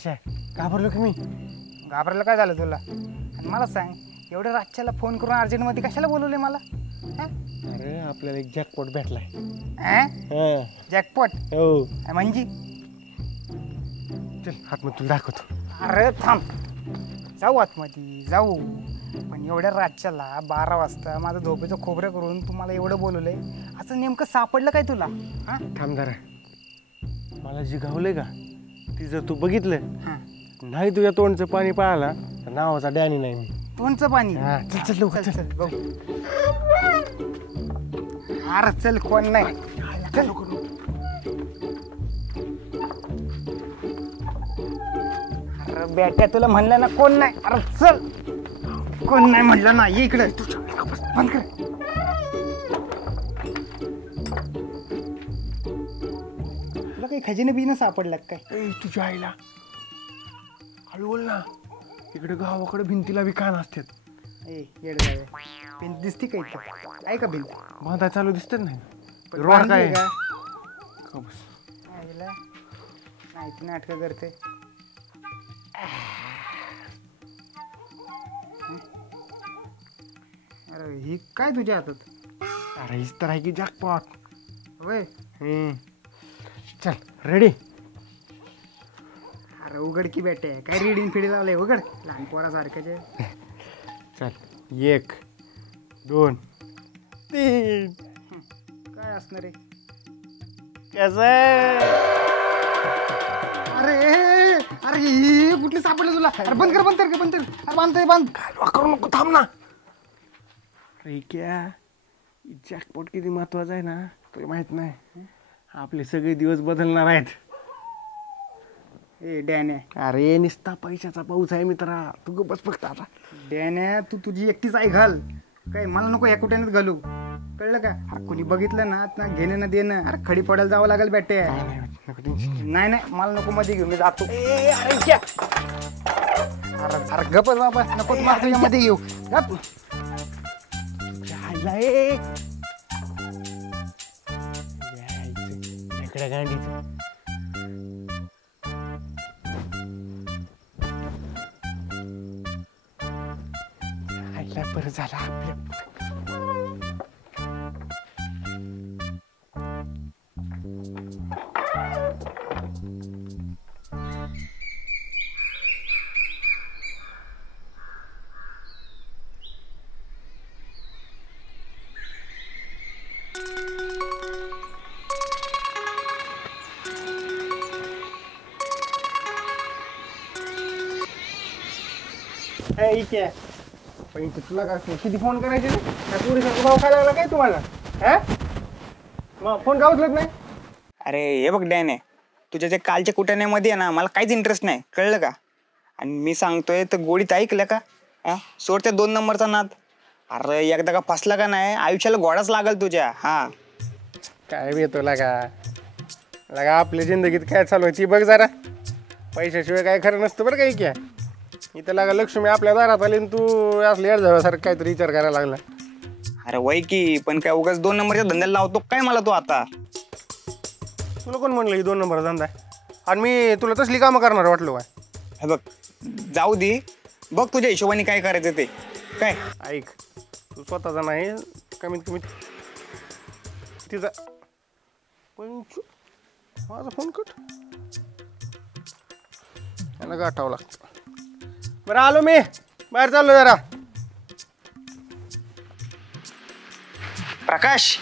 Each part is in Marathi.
कशा घाबरलो की मी? घाबरायला काय झालं तुला? आणि मला सांग, एवढ्या रातच्याला फोन करून अर्जंटमध्ये कशाला बोलवले मला? अरे आपल्याला एक जॅकपॉट भेटलाय. जॅकपॉट? हो. म्हणजे चल आतमध्ये तुला दाखवतो. अरे थांब, जाऊ आतमध्ये जाऊ. पण एवढ्या रातच्याला 12 वाजता माझं झोपेचं खोबरं करून तुम्हाला एवढं बोलवलंय, असं नेमकं सापडलं काय तुला? थांब जरा, मला जी गावलंय का ती जर तू बघितलं नाही तुझ्या तोंडचं पाणी पाळला तर नावाचा डॅनी नाही मी. तोंडचं पाणी? चल चल लवकर चल. बघू. अरे चल, कोण नाही. चल. अरे बेट्या, तुला म्हणलं ना कोण नाही. अरे चल, कोण नाही म्हणलं ना. ये इकडे. बंद कर. तुला काही खजिने बिने सापडला काय? तुझ्या आईला हळू बोल ना. इकडे गावाकडे भिंतीला बी कान असतात. येड जावे, भिंत दिसती का इथं? आहे का भिंत? बांधा चालू दिसत नाही. रोड काय का? नाही नाटक करते. अरे ही काय तुझ्या हातात? अरे हीच तर आहे की जॅकपॉट. होय. चल रेडी. अरे उघड की बेटे, काय रीडिंग फिडी लावलंय? उघड, लहान पोरासारखं. चल 1 2 3. काय असणार आहे? कसं? अरे अरे कुठली सापडलं तुला? अरे बंद कर, बंद कर, बंद कर. अरे बांधतोय, बांध. करू नको, थांब ना. अरे क्या जॅकपॉट किती महत्वाचा आहे ना तुला माहित नाही. आपले सगळे दिवस बदलणार आहेत. डॅन्या, अरे निस्ता पैशाचा पाऊस आहे मित्रा. तू गप्प बस फक्त आता. डॅन्या, तू तुझी एकटीच आई घाल. काय मला नको या कुठ्यानेच घालू, कळलं का? कोणी बघितलं ना घेणं ना देणं. अरे खडी पडायला जावं लागेल बेटे. नाही नाही, मला नको मध्ये घेऊ, मी जातो. अरे अरे गपच बाबा, नको मध्ये घेऊ. गप. गांडीचं बरं झालं आपल्या. तुला काय किती फोन करायचे? पुरीचा भाव काय लागला काय तुम्हाला? फोन का उचलत नाही? अरे हे बघ डॅने, तुझ्या जे कालच्या कुटाण्यामध्ये आहे ना, मला काहीच इंटरेस्ट नाही, कळलं का? आणि मी सांगतोय तर गोडीत ऐकलं का? सोडच्या 2 नंबरचा नाद. अरे एकदा का फसला का नाही, आयुष्याला घोडाच लागल तुझ्या. काय येतो लगा आपल्या जिंदगीत काय चालू आहे बघ जरा. पैशाशिवाय काय खरं नसतं बरं काही क्या. इथं लागा लक्ष्मी आपल्या दारात आली, तू असले यासारखं काहीतरी विचार करायला लागला. अरे वय की, पण काय उगाच 2 नंबरच्या धंद्याला लावतो काय मला तू आता? तुला कोण म्हणलं की 2 नंबर धंदा आहे? आणि मी तुला तसली कामं करणार वाटलो काय? हे बघ, जाऊ दे, बघ तुझ्या हिशोबाने काय करायचं ते. काय ऐक, तू स्वतःचा नाही, कमीत कमी तिचा. माझा फोन कट त्याला गाठावं लागतं. बरं आलो मी, बाहेर चाललो जरा. प्रकाश,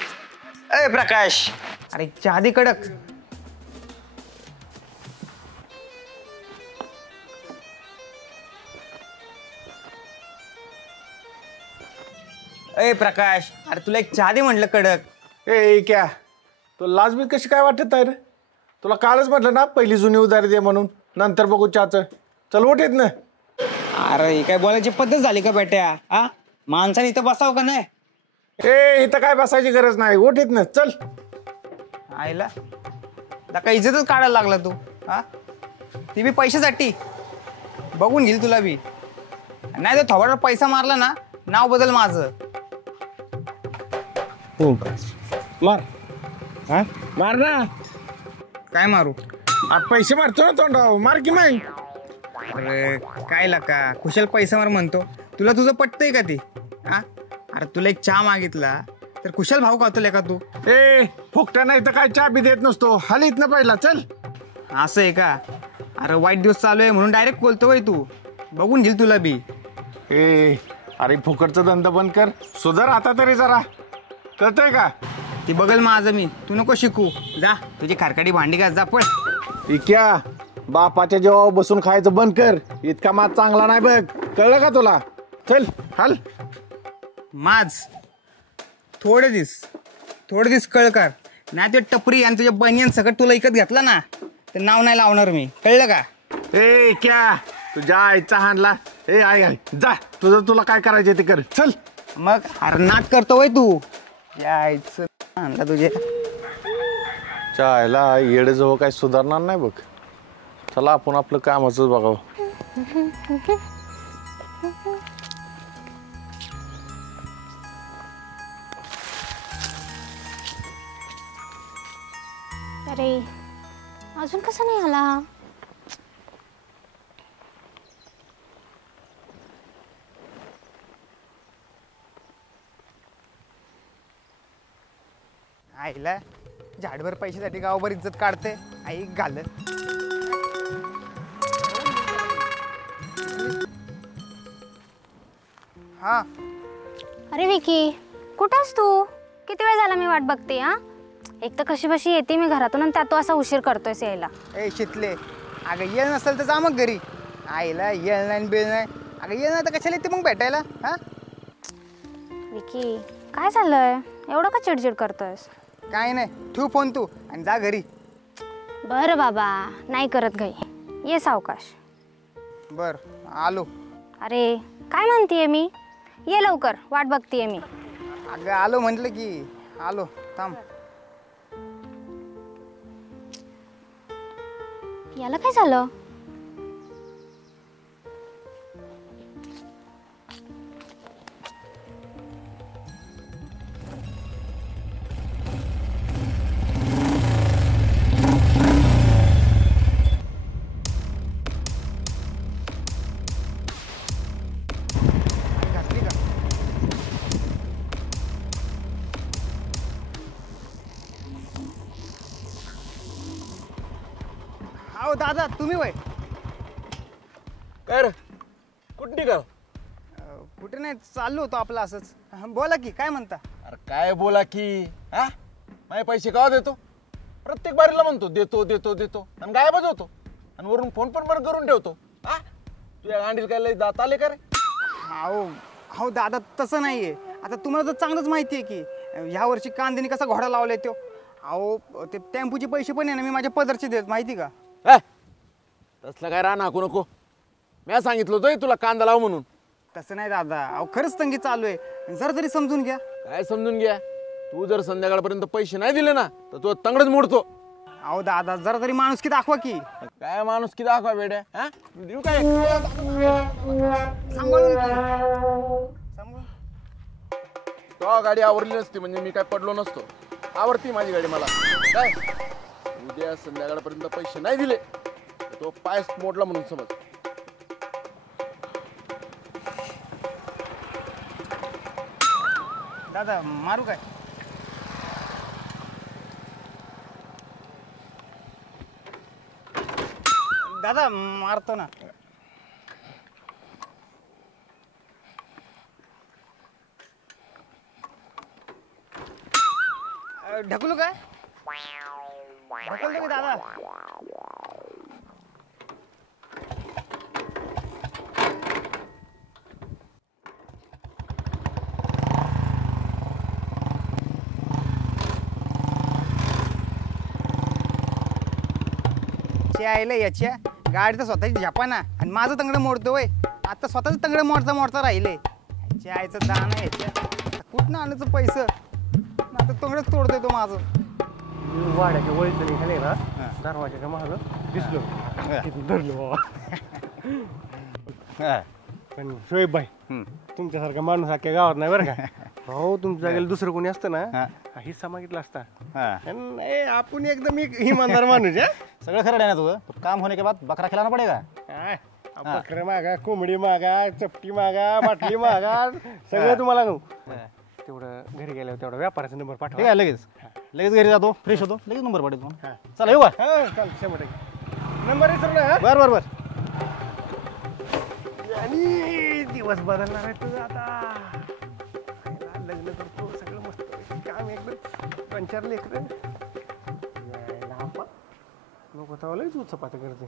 अय प्रकाश, अरे चहा दे कडक. अय प्रकाश, अरे तुला एक चहा दे म्हटलं कडक. ए क्या, तुला लाजबीज कशी काय वाटत आहे रे? तुला कालच म्हटलं ना पहिली जुनी उधारी दे म्हणून, नंतर बघू चहाचं. चल उठ येत ना. अरे ही काय बोलायची पद्धत झाली का बेट्या? माणसाने इथं बसाव का नाही? इथं काय बसायची गरज नाही, उठ येत ना. चल. आईला काय इज्जतच काढायला लागला तू? ती बी पैशासाठी. बघून घेईल तुला बी. नाही तर थोडा पैसा मारला ना, नाव बदल माझं. मार मार ना. काय मारू? पैसे मारतो ना तोंडाव, मार की नाही. अरे काय लका कुशल पैसावर म्हणतो, तुला तुझं पटतंय का ते? हा अरे तुला एक चहा मागितला तर कुशल भाव खातो का तू? ए फुकटा नाही तर काय चहा बी देत नसतो, हालीत ना पहिला चल. असं आहे का? अरे वाईट दिवस चालू आहे म्हणून डायरेक्ट बोलतोय तू, बघून घेईल तुला बी. ए अरे फुकटचा धंदा बंद कर, सुधार आता तरी जरा, कळतंय का? ती बघल माझं मी, तू नको शिकू. जा तुझी खारकाडी भांडी घास, जा पळ. इक्या बापाच्या जेव्हा बसून खायचं बंद कर, इतका मात चांगला नाही बघ, कळलं का तुला? चल हाल. माझ थोडे दिस कळकार, नाही ते टपरी आणि तुझ्या बनियन सकट तुला इकत घेतला ना तर नाव नाही लावणार मी, कळलं का? ए क्या तुझ्या आईचा हाणला. ए आई जा, तुझं तुला काय करायचं ते कर, चल. मग अरे नाट करतोय तू, यायचं आणला तुझे. चायला येडे जवळ काय सुधारणार नाही बघ. चला आपण आपलं कामाच बघावं. अरे अजून कसं नाही आला? आईला झाडभर पैशासाठी गावभर इज्जत काढते, आई घाल. हा अरे विकी, कुठंस तू? किती वेळ झाला मी वाट बघते. हा एक तर कशी बशी येते मी घरातून आणि त्यात तू असा उशीर करतोयस यायला. ए शितले, अगं येळ नसेल तर जा मग घरी. आईला येळ नाही बेळ नाही, अगं येळ नाही तर कशाला येते मग भेटायला? हा विकी काय झालंय, एवढं का चिडचिड करतोयस? काय नाही, ठेव फोन तू आणि जा घरी. बरं बाबा, नाही करत घाई, ये सावकाश. बर आलो. अरे काय म्हणतीये मी, ये लवकर, वाट बघतीये मी. अगं आलो म्हटलं की आलो, थांब. याला काय झालं? घातली का? हो दादा, तुम्ही वय? काय रे कुठे का? कुठे नाही, चाललो होतो आपलं असंच. बोला की, काय म्हणता? अरे काय बोला की, हा माझे पैसे का देतो? प्रत्येक बारीला म्हणतो देतो देतो देतो आणि गायबच होतो, आणि वरून फोन पण बंद करून ठेवतो. हा तुझ्या गांडील काय लय दात आले का रे? हो हो दादा, तसं नाहीये. आता तुम्हाला तर चांगलंच माहिती आहे की ह्या वर्षी कांद्याने कसा घोडा लावलाय तो. अहो ते टेम्पूचे पैसे पण आहे ना मी माझ्या पदरचे देत, माहिती का? तसलं काय राह हाकू नको, मी सांगितलं होतं तुला कांदा लाव म्हणून. तसं नाही दादा, अहो खरंच तंगी चालू आहे, जरा तरी समजून घ्या. काय समजून घ्या, तू जर संध्याकाळपर्यंत पैसे नाही दिले ना तर तू तंगडच मोडतो. अहो दादा, जरा तरी माणुसकी दाखवा की. काय माणूस किती दाखवा वेड्या, हा देऊ काय? सांभाळून की. सांभाळून. तो गाडी आवरली नसती म्हणजे मी काय पडलो नसतो. आवडती माझी गाडी मला. काय उद्या संध्याकाळपर्यंत पैसे नाही दिले तर तो पाय मोडला म्हणून समज. दादा मारू काय? दादा मारतो ना. ढकलू काय? ढकलतो की दादा? आईला याच्या गाडी तर स्वतःची झपाना आणि माझं तंगडं मोडतो वय. आता स्वतःच तंगडं मोडता मोडता राहिले. याच्या आईचं दान आहे याच्या, कुठनं आणायचं पैसे? आता तंगडच तोडतोय तो माझं. वाड्याच्या वळीत निघाले ना, दरवाजाच्या मागं दिसलो, तिथून धरलो बाबा. पण शोएब भाई, तुमच्यासारखा माणूस अख्ख्या गावात नाही बरं का. हो तुमच्या जागेला दुसरं कोणी असतं ना हिस्सा मागितला असता. नाही आपण एकदम इमानदार माणूस आहे. सगळं खरं आहे ना तुझं, काम होने के बाद बकरा खिलाना पडेगा. बकरं मागा, कोंबडी मागा, चपटी मागा, बाटली मागा, सगळं तुम्हाला घेऊ. तेवढं घरी गेल्यावर तेवढा व्यापाराचा नंबर ठीक पाठवा. आहे लगेच लगेच घरी जातो फ्रेश होतो लगेच नंबर पाठवतो. चला येऊ का? चाल 100%. नंबर विसरू ना. बर बर बर. आणि दिवस बदलणार आहे तुझं आता. लग्न करतो सगळं मस्त काम एकदम 5-4 लेकरं नको तर लयच उचपात करते.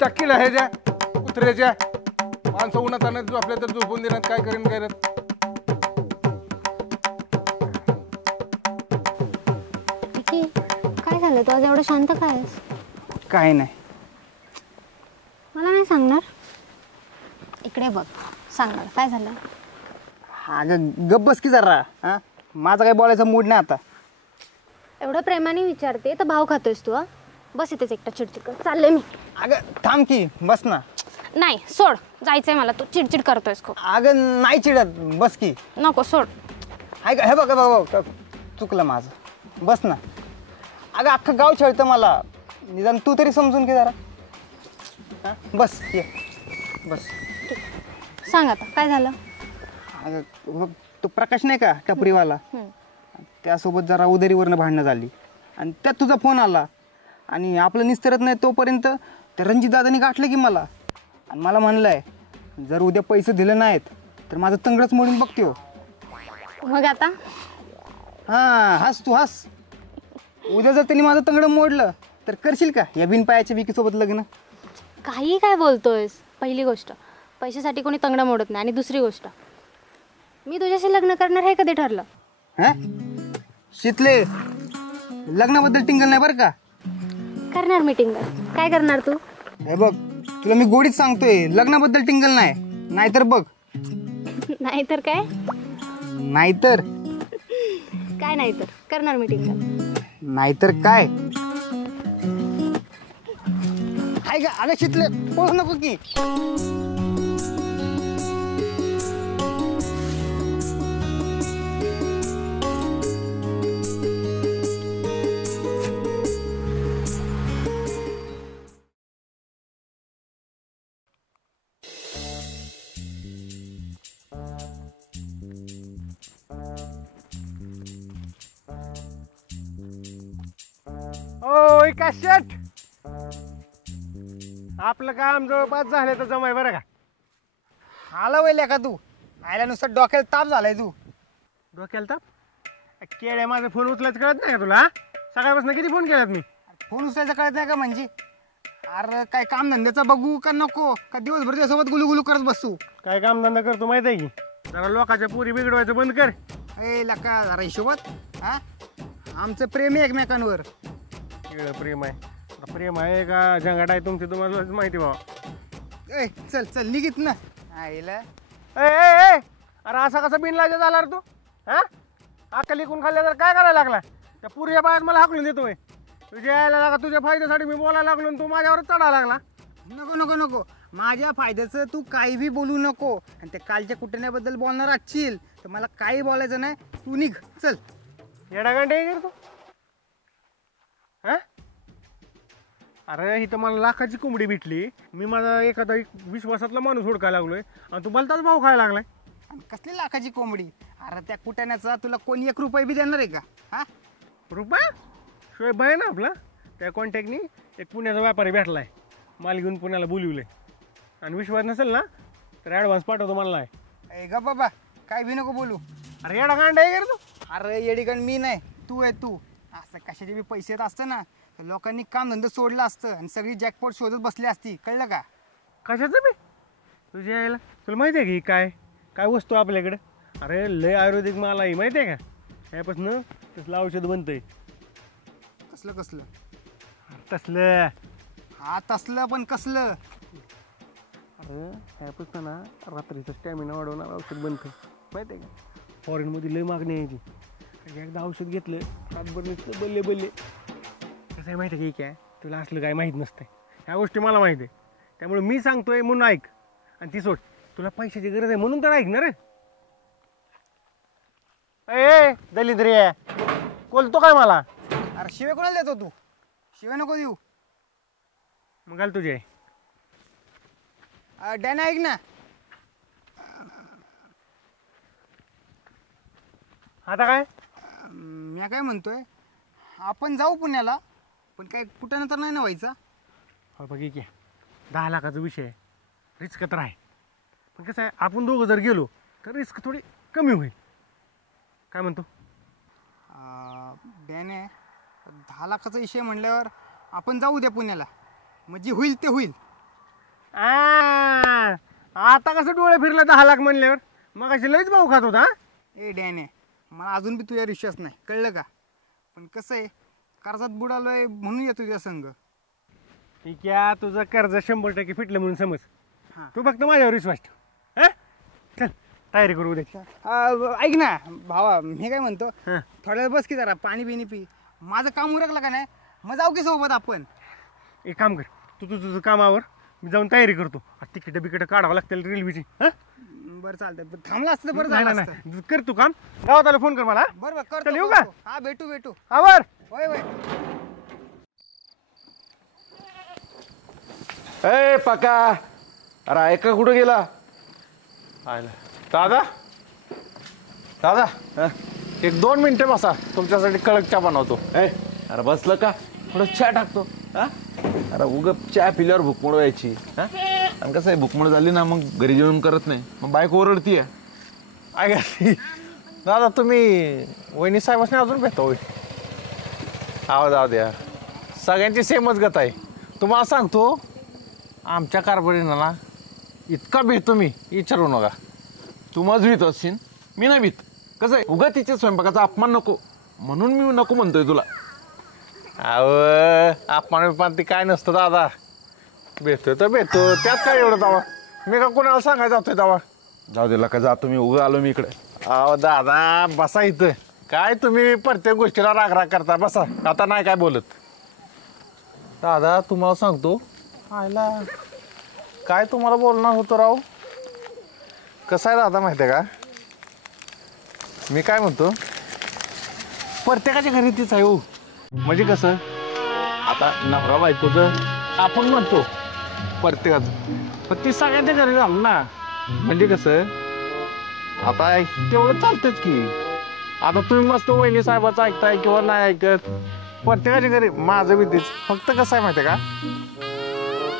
चक्कीला हे ज्या कुत्र्याच्या माणसं उन्हात आणत झोपल्या तर झोपून देण्यात काय करेन काय विकी, काय झालं तू आज एवढं शांत काय आहेस? काय नाही. मला नाही सांगणार? इकडे बघ, सांगणार काय झालं. अगं गप्प बस की जरा. हा माझा काही बोलायचा मूड नाही आता. एवढं प्रेमाने विचारते तर भाव खातोयस तू? हा बस इथेच एकटा चिडचिड कर. चालले मी. अगं थांब की बस ना. नाही सोड, जायचंय मला. तू चिडचिड करतोयस खूप. अगं नाही चिडत, बस की. नको सोड. ऐक हे बघ बघ चुकलं माझं, बस ना. अगं अख्खं गाव छळतं मला, निदान तू तरी समजून घे जरा. हा बस ये बस. सांग आता काय झालं. अगं बघ, तो प्रकाश नाही का टपरीवाला, त्यासोबत जरा उदारीवरनं भांडणं झाली आणि त्यात तुझा फोन आला आणि आपलं निस्तरत नाही तोपर्यंत त्या रणजित दादानी गाठलं की मला आणि मला म्हणलंय जर उद्या पैसे दिले नाहीत तर माझं तंगडच मोडून बघतो. मग आता हां हस तू हस. उद्या जर त्यांनी माझं तंगडं मोडलं तर करशील का या बिनपायाच्या विकीसोबत लग्न? काही काय बोलतोयस. पहिली गोष्ट, पैशासाठी कोणी तंगडा मोडत नाही. आणि दुसरी गोष्ट, मी तुझ्याशी लग्न करणार हे कधी ठरलं? हां शितले, लग्नाबद्दल टिंगल नाही बरं का. करणार मीटिंग. काय करणार तू? हे बघ तुला मी गोडीत सांगतोय, लग्नाबद्दल टिंगल नाही. नाहीतर बघ. नाहीतर काय? नाहीतर काय नाहीतर? करणार मीटिंग. नाहीतर काय? हाय का अगं शितले, पोच नको की. ओय काशेट, आपलं काम जवळपास झालं तर जमाय बरं का. आला वैल्या का तू? आयला नुसतं डोक्याला ताप झालाय तू. डोक्याला ताप? केळ्या माझा फोन उचलायचं कळत नाही का तुला? सकाळपासून किती फोन केलात मी? फोन उचलायचं कळत नाही का म्हणजे? अरे काय काम धंद्याचा बघू का नको, का दिवसभर त्यासोबत गुलू करत बसू? काय काम धंदा करतो माहित आहे की? जरा लोकांच्या पोरी बिघडवायचं बंद कर. ए लका जरा हिशोबात. हा आमचं प्रेम आहे एकमेकांवर. केळं प्रेम आहे. प्रेम आहे का झंगाट आहे तुमची तुम्हाला माहिती भावा. ए चल चल निघित ना. आईला ए ए ए, अरे असा कसा बिनलाजा झाला रे तू? हा अक्कल इकून खाल्ल्या तर काय करायला लागला? त्या पुरीच्या बाहेर मला हाकलून देतोय. तुझ्या यायला लागा, तुझ्या फायद्यासाठी मी बोलायला लागलो आणि तू माझ्यावरच चढायला लागला. नको नको नको, माझ्या फायद्याचं तू काही बी बोलू नको. आणि त्या कालच्या कुटण्याबद्दल बोलणार असशील तर मला काही बोलायचं नाही. तू निघ चल. येडागांडे आहे तू? हा अरे इथं मला लाखाची कोंबडी भेटली, मी माझा एखादा विश्वासातला माणूस हुडकायला लागलोय आणि तू भलताच भाव खायला लागलाय. आणि कसली लाखाची कोंबडी? अरे त्या कुटण्याचा तुला कोणी 1 रुपया बी देणार आहे का? हा रुपया शोएब आहे ना आपला, त्या कॉन्टॅक्टनी एक पुण्याचा व्यापारी भेटलाय, माल घेऊन पुण्याला बोलवलंय. आणि विश्वास नसेल ना तर ॲडव्हान्स पाठवतो मला. ए ग बाबा काय बी नको बोलू. अरे येडागांडे आहे का तू? अरे येडीगण मी नाही, तू आहे तू. असं कशाचे बी पैसे येत असतं ना तर लोकांनी काम धंदा सोडलं असतं आणि सगळी जॅकपॉट शोधत बसली असती. कळलं का? कशाचं बी तुझ्या यायला तुला माहिती आहे की काय काय वस्तू आपल्याकडे? अरे लय आयुर्वेदिक माल आहे माहिती आहे का? ह्यापासून तसलं औषध बनतंय. कसलं कसलं? तसलं हा तसलं पण कसलं? अरे ह्यापासून ना रात्रीचं स्टॅमिना वाढवणार औषध बनतं माहिती आहे का? फॉरेनमध्ये लय मागणी आहे ती. एकदा औषध घेतलं रातभर नुसतं बल्ले बल्ले. कसं आहे माहिती आहे की काय, तुला असलं काय माहीत नसतंय. ह्या गोष्टी मला माहिती आहे, त्यामुळे मी सांगतोय म्हणून ऐक. आणि ती सोड, तुला पैशाची गरज आहे म्हणून तर ऐक ना रे. दलिद्री आहे बोलतो काय मला? अरे शिवे कोणाला देतो तू? शिवे नको देऊ. मग घाल तुझे. डॅन ऐक ना, आता काय? मी काय म्हणतोय, आपण जाऊ पुण्याला, पण काय कुठं तर नाही ना व्हायचा. हो बघ की 10 लाखाचा विषय रिस्क तर आहे, पण कसं आहे आपण दोघं जर गेलो तर रिस्क थोडी कमी होईल. काय म्हणतो? डॅन आहे, 10 लाखाचा विषय म्हणल्यावर आपण जाऊ द्या पुण्याला, म्हणजे होईल ते होईल. आता कसं डोळे फिरलं 10 लाख म्हणल्यावर? मग अशी लईच भाऊ खात होता. ए डॅन आहे, मला अजून बी तुझ्या विश्वास नाही, कळलं का? पण कसं आहे, कर्जात बुडालोय म्हणून येतो तुझ्या संग. ठीक आहे, तुझं कर्ज 100% फिटलं म्हणून समज. हां. तू फक्त माझ्यावर विश्वास ठेव. हा चल तयारी करू उद्याची. ऐक ना भावा, मी काय म्हणतो, हां. थोड्या वेळ बस की जरा, पाणी बिणी पी. माझं काम उरकलं का नाही, मग जाऊ की सोबत आपण. एक काम कर, तू तुझं कामावर, मी जाऊन तयारी करतो. तिकीट बिकीट काढावं लागतील रेल्वेची. हा बरं चालतं, पण थांबलं असतं तर बरं नाही झालं नाही असतं. नाही, कर तू काम. गावात आलं फोन कर मला. बरं बरं चल, येऊ करतो. का? हा भेटू. आवर. होय होय. ए पका, अरे ऐका कुठं गेला? दादा दादा एक 2 मिनिटं बसा, तुमच्यासाठी कडक चहा बनवतो. ए अरे बसलं का? थोडं चहा टाकतो. हा अरे उग चहा पिल्यावर भुकमुळ व्हायची. हा आणि कसं आहे, भुकमुळ झाली ना मग घरी जेवण करत नाही, मग बायको ओरडतीये. ऐका दादा, तुम्ही वहिनी साहेबांनी अजून भेटतो होय? आहो जाऊ द्या, सगळ्यांची सेमच गत आहे. तुम्हाला सांगतो, आमच्या कारभारीनं ना इतका भेटतो मी, विचारू नका. तू मज भीत असशील, मी नाही भीत. कसं आहे, उगा तिच्या स्वयंपाकाचा अपमान नको म्हणून मी नको म्हणतोय तुला. अहो आपण ती काय नसतं दादा, भेटतो तर भेटतो, त्यात काय एवढं दावा. मी का कोणाला सांगायला जातोय दावा? जाऊ दे का जातो मी, उगा आलो मी इकडे. अहो दादा बसा इथं, काय तुम्ही प्रत्येक गोष्टीला राग करता. बसा, आता नाही काय बोलत. दादा तुम्हाला सांगतो, आयला काय तुम्हाला बोलणार होतो राव. कसं आहे दादा माहिती आहे का, मी काय म्हणतो, प्रत्येकाच्या घरी तीच आहे हो. म्हणजे कसं, आता नवरा बायकोचं आपण म्हणतो प्रत्येकाचं, पण ती सगळ्यांच्या घरी झालं ना. म्हणजे कसं, आता तेवढं चालतंच की. आता तुम्ही मस्त वहिनी साहेबाचं ऐकताय किंवा नाही ऐकत, प्रत्येकाच्या घरी माझं बी तेच. फक्त कसं आहे माहिती आहे का,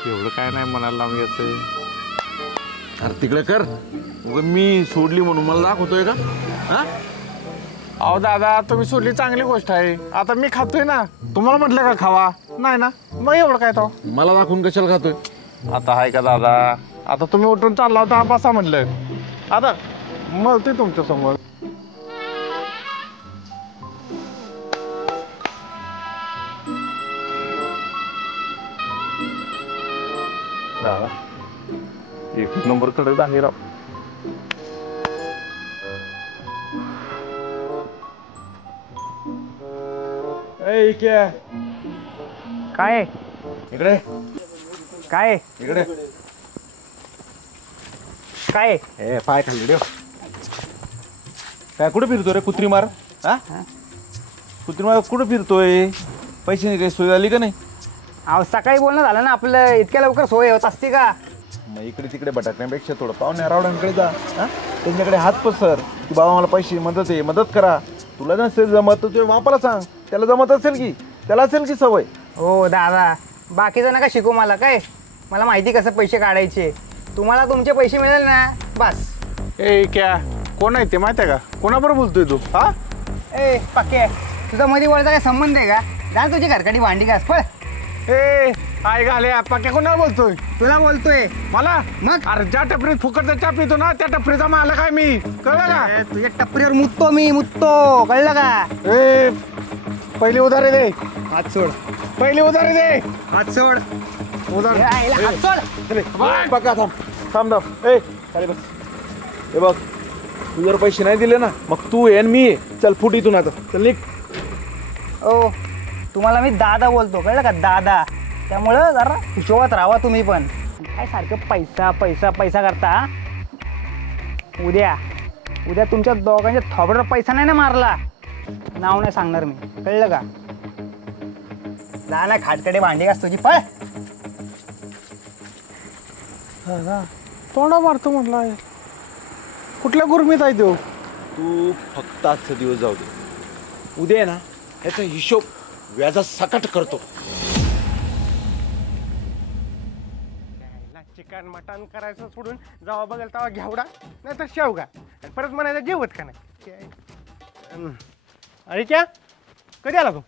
एवढं काय नाही म्हणायला लावून येतं. अरे तिकडे कर, उगा मी सोडली म्हणून मला दाखवतोय का? हा अहो दादा, तुम्ही सोडली चांगली गोष्ट आहे. आता मी खातोय ना, तुम्हाला म्हटलं का खावा, नाही ना, मग एवढं काय तो. मला दाखवून कशाला खातोय? आता आहे का दादा, आता तुम्ही उठून चालला होता बसा म्हटलं, आता मग ते तुमच्या समोर. दादा 1 नंबर कडे आहे राव. काय इकडे काय इकडे. काय ए पाय खाल्ले देव. काय कुठे फिरतोय रे कुत्री मार? हा कुत्री मार कुठे फिरतोय? पैशाची काही सोय झाली का नाही? अहो सकाळी बोलणं झालं ना आपलं, इतक्या लवकर सोय होत असते का? मग इकडे तिकडे भटकण्यापेक्षा थोडं पाहुण्या रावडांकडे जा. हा त्यांच्याकडे हात पसर की बाबा मला पैसे मदत आहे, मदत करा. तुला नसेल जमत तर तुझ्या बापाला सांग, त्याला जमत असेल की, त्याला असेल की सवय. हो दादा, बाकीचं नका शिकू मला, काय मला माहिती कसं पैसे काढायचे. तुम्हाला तुमचे पैसे मिळेल ना बस. ए क्या कोण आहे ते माहिती आहे का, कोणाबरोबर बोलतोय तू? हा ए पक्के, तुझा मध्ये वळचा काय संबंध आहे का? जा तुझी घरकाडी भांडी घास पळ. ए आई घाले पक्या, कोणाला बोलतोय? तुला बोलतोय. मला मग? अरे ज्या टपरीत फुकटचा चहा पितो ना, त्या टपरीचा मालक आहे मी, कळलं का? ए, तुझ्या टपरीवर मुततो मी, मुततो, कळलं का? ए पहिली उधारी दे, हात सोड, पहिली उधारी दे. हात सोड. उधार ए, आईला हात सोड. पक्का थांब थांब थांब. ए खाली बस. हे बघ, तू जर पैसे नाही दिले ना, मग तू ये आणि मी ये. चल फुट इथून आता, चल निघ. ओ तुम्हाला मी दादा बोलतो, कळलं का? दादा. त्यामुळं जरा हिशोबात राहा तुम्ही पण. काय सारखं पैसा पैसा पैसा करता? उद्या तुमच्या दोघांच्या थोबडीवर पैसा नाही ना मारला नाव नाही सांगणार मी, कळलं का? जा ना खाटकडे भांडी घास तुझी, पळ. दादा तोंडा मारतो म्हटलं आहे. कुठल्या गुरमीत आहे तो? तू फक्त आजचा दिवस जाऊ दे, उद्या आहे ना याचा हिशोब व्याजा सकट करतो. चिकन मटण करायचं सोडून जावा बघाल तेव्हा घेवडा नाही तर शेवगा आणि परत म्हणायचं जेवत का नाही. अरे क्या कधी आला तू?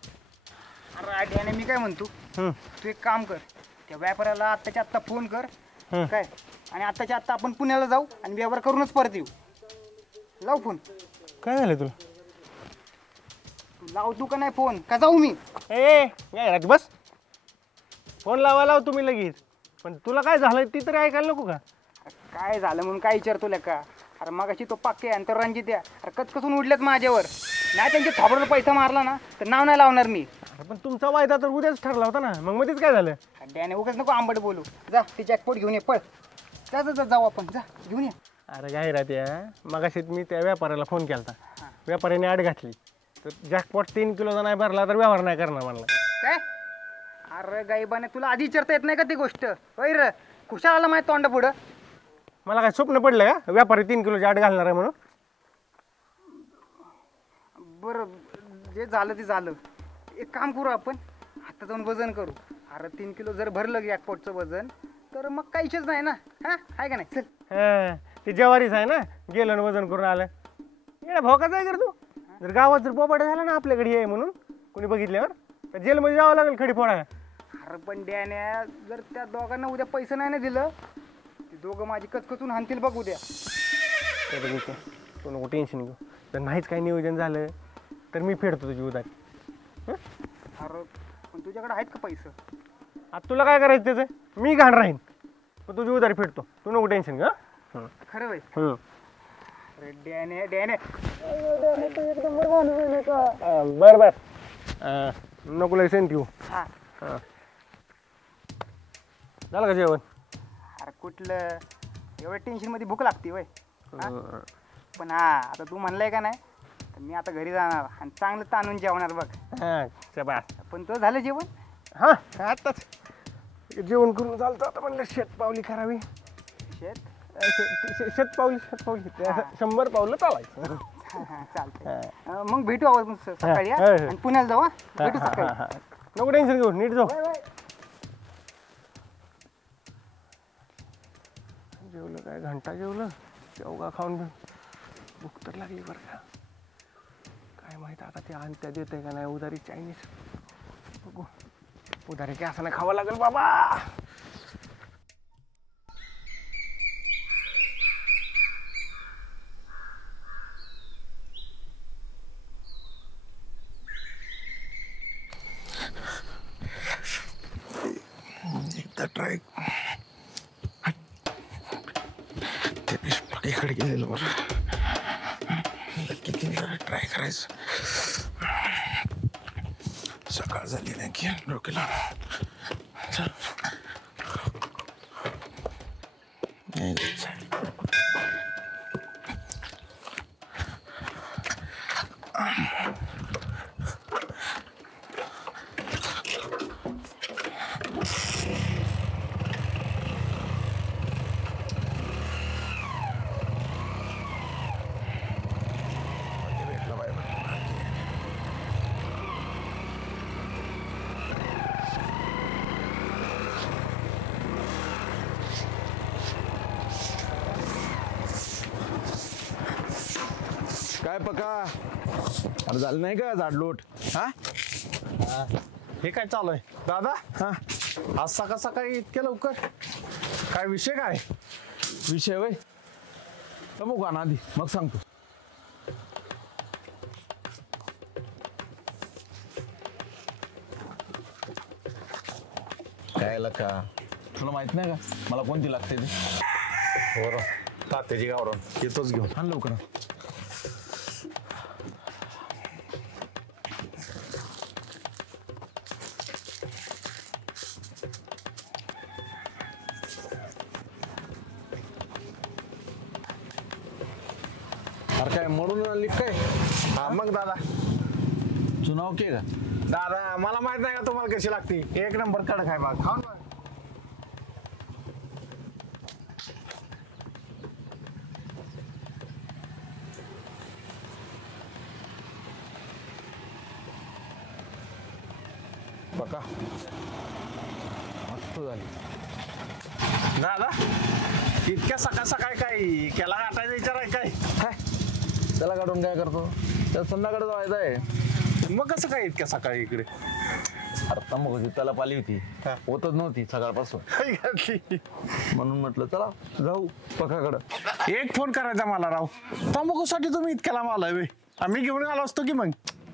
अरे डॅने मी काय म्हणतो, तू एक काम कर, त्या व्यापाऱ्याला आत्ताच्या आत्ता फोन कर काय, आणि आत्ताच्या आत्ता आपण पुण्याला जाऊ आणि व्यवहार करूनच परत येऊ. लाव फोन. काय झालं तुला? लाव तू का नाही फोन, का जाऊ मी? ए काय बस फोन लावा तुम्ही लगेच. पण तुला काय झालं ती तरी ऐकायला नको का? काय झालं म्हणून काय विचारतो का? अरे मगाशी तो पक्के आणि तो रणजित आहे, अरे कचकचून उडलेत माझ्यावर. नाही त्यांच्या थोबडीवर पैसा मारला ना तर नाव नाही लावणार मी. पण तुमचा वायदा तर उद्याच ठरला होता ना, मग मध्येच काय झालं? डॅने उगाच नको आंबट बोलू. जा ते जॅकपॉट घेऊन ये, पळ. जा जा जा, जाऊ आपण, जा घेऊन ये. अरे काय राहते मगाशी मी त्या व्यापाऱ्याला फोन केला, व्यापाऱ्याने आड घातली तर जॅकपॉट 3 किलोचा नाही भरला तर व्यवहार नाही करणार म्हणला. काय? अरे गाईबाने तुला आधी विचारता येत नाही का ती गोष्ट? होय र, खुशाल आला माझ्या तोंड पुढं. मला काय स्वप्न पडलं का व्यापारी 3 किलोची आड घालणार आहे म्हणून? बरं, जे झालं ते झालं. एक काम करू आपण, आता जाऊन वजन करू. अरे 3 किलो जर भरलं जॅकपॉटचं वजन तर मग काहीच नाही ना. हा आहे का नाही? चल. ते जवारीच आहे ना, गेलं आणि वजन करून आलं. येणं भोकाच आहे कर तू. जर गावात जर बोबाटा झाला ना आपल्याकडे आहे म्हणून कोणी बघितल्यावर तर जेलमध्ये जावं लागेल खडी फोडायला. अरे पण डॅन्या, जर त्या दोघांना उद्या पैसे नाही ना दिलं, ते दोघं माझी कचकचून हाणतील बघ उद्या. तू नको टेन्शन घेऊ. जर नाहीच काही नियोजन झालं तर मी फेडतो तुझी उधारी. अरे पण तुझ्याकडे आहेत का पैसे? आता तुला काय करायचं त्याचं? मी घाण राहीन पण तुझी उधारी फेडतो. तू नको टेन्शन घ्या. खरं बाई. हं. अरे डॅन्या डॅन्या, बरं बरं नको लायसन ठेवू. हा. झालं का जेवण? अरे कुठलं एवढ्या टेन्शनमध्ये भूक लागते वय. पण हा, आता तू म्हणलाय का नाही तर मी आता घरी जाणार आणि चांगलं ताणून जेवणार बघ. हां शबास. पण तुझं झालं जेवण? हां आत्ताच जेवण करून चालतं. आता म्हणलं शेतपावली करावी. शेत? शेतपावली 100 पावलं चालायचं. चालतंय. मग भेटू आपण सकाळी हा? आणि पुण्याला जाऊ. भेटू सकाळी. नको टेन्शन घेऊ, नीट जाऊ. जेवलं काय? घंटा जेवलं, शेवगा खाऊन घेऊन भूक तर लागली बरं का. काय माहित आता ते आणत्या देते का नाही उधारी चायनीज. बघू उधारी काय असं नाही खावं लागेल बाबा. एकदा ट्राय इकडे गेलेलं बरं. किती ट्राय करायचं. सकाळ झाली नाही की डोक्याला. चल काय पका अरे झालं नाही का झाडलोट? हा हे काय चालू आहे दादा? हा आज सकाळ सकाळी इतक्या लवकर काय विषय? काय विषय वय बघू का ना आधी मग सांगतो. काय का तुला माहित नाही का मला कोणती लागते ती? बरं तात्याची गावरान येतोच घेऊन आण लवकर. अरे काय म्हणून आणली काय? हा मग दादा चुना ओके का? दादा मला माहित नाही का तुम्हाला कशी लागते. एक नंबर कडक आहे बघ, खाऊन बघ. बघा मस्त झाली. दादा इतक्या सकाळ सकाळी काय केला गाठायचा विचार आहे काय? हाय, त्याला काढून काय करतो? त्याला संध्याकडे जायचं आहे. मग कसं काय इतक्या सकाळी इकडे? अरे तंबाखूची त्याला पाली होती, होतच नव्हती सकाळपासून, काय घातली? म्हणून म्हटलं चला जाऊ पकाकडं. एक फोन करायचा मला राव. तंबाखूसाठी तुम्ही इतक्या लांब आलाय बे. आम्ही घेऊन आलो असतो की मग.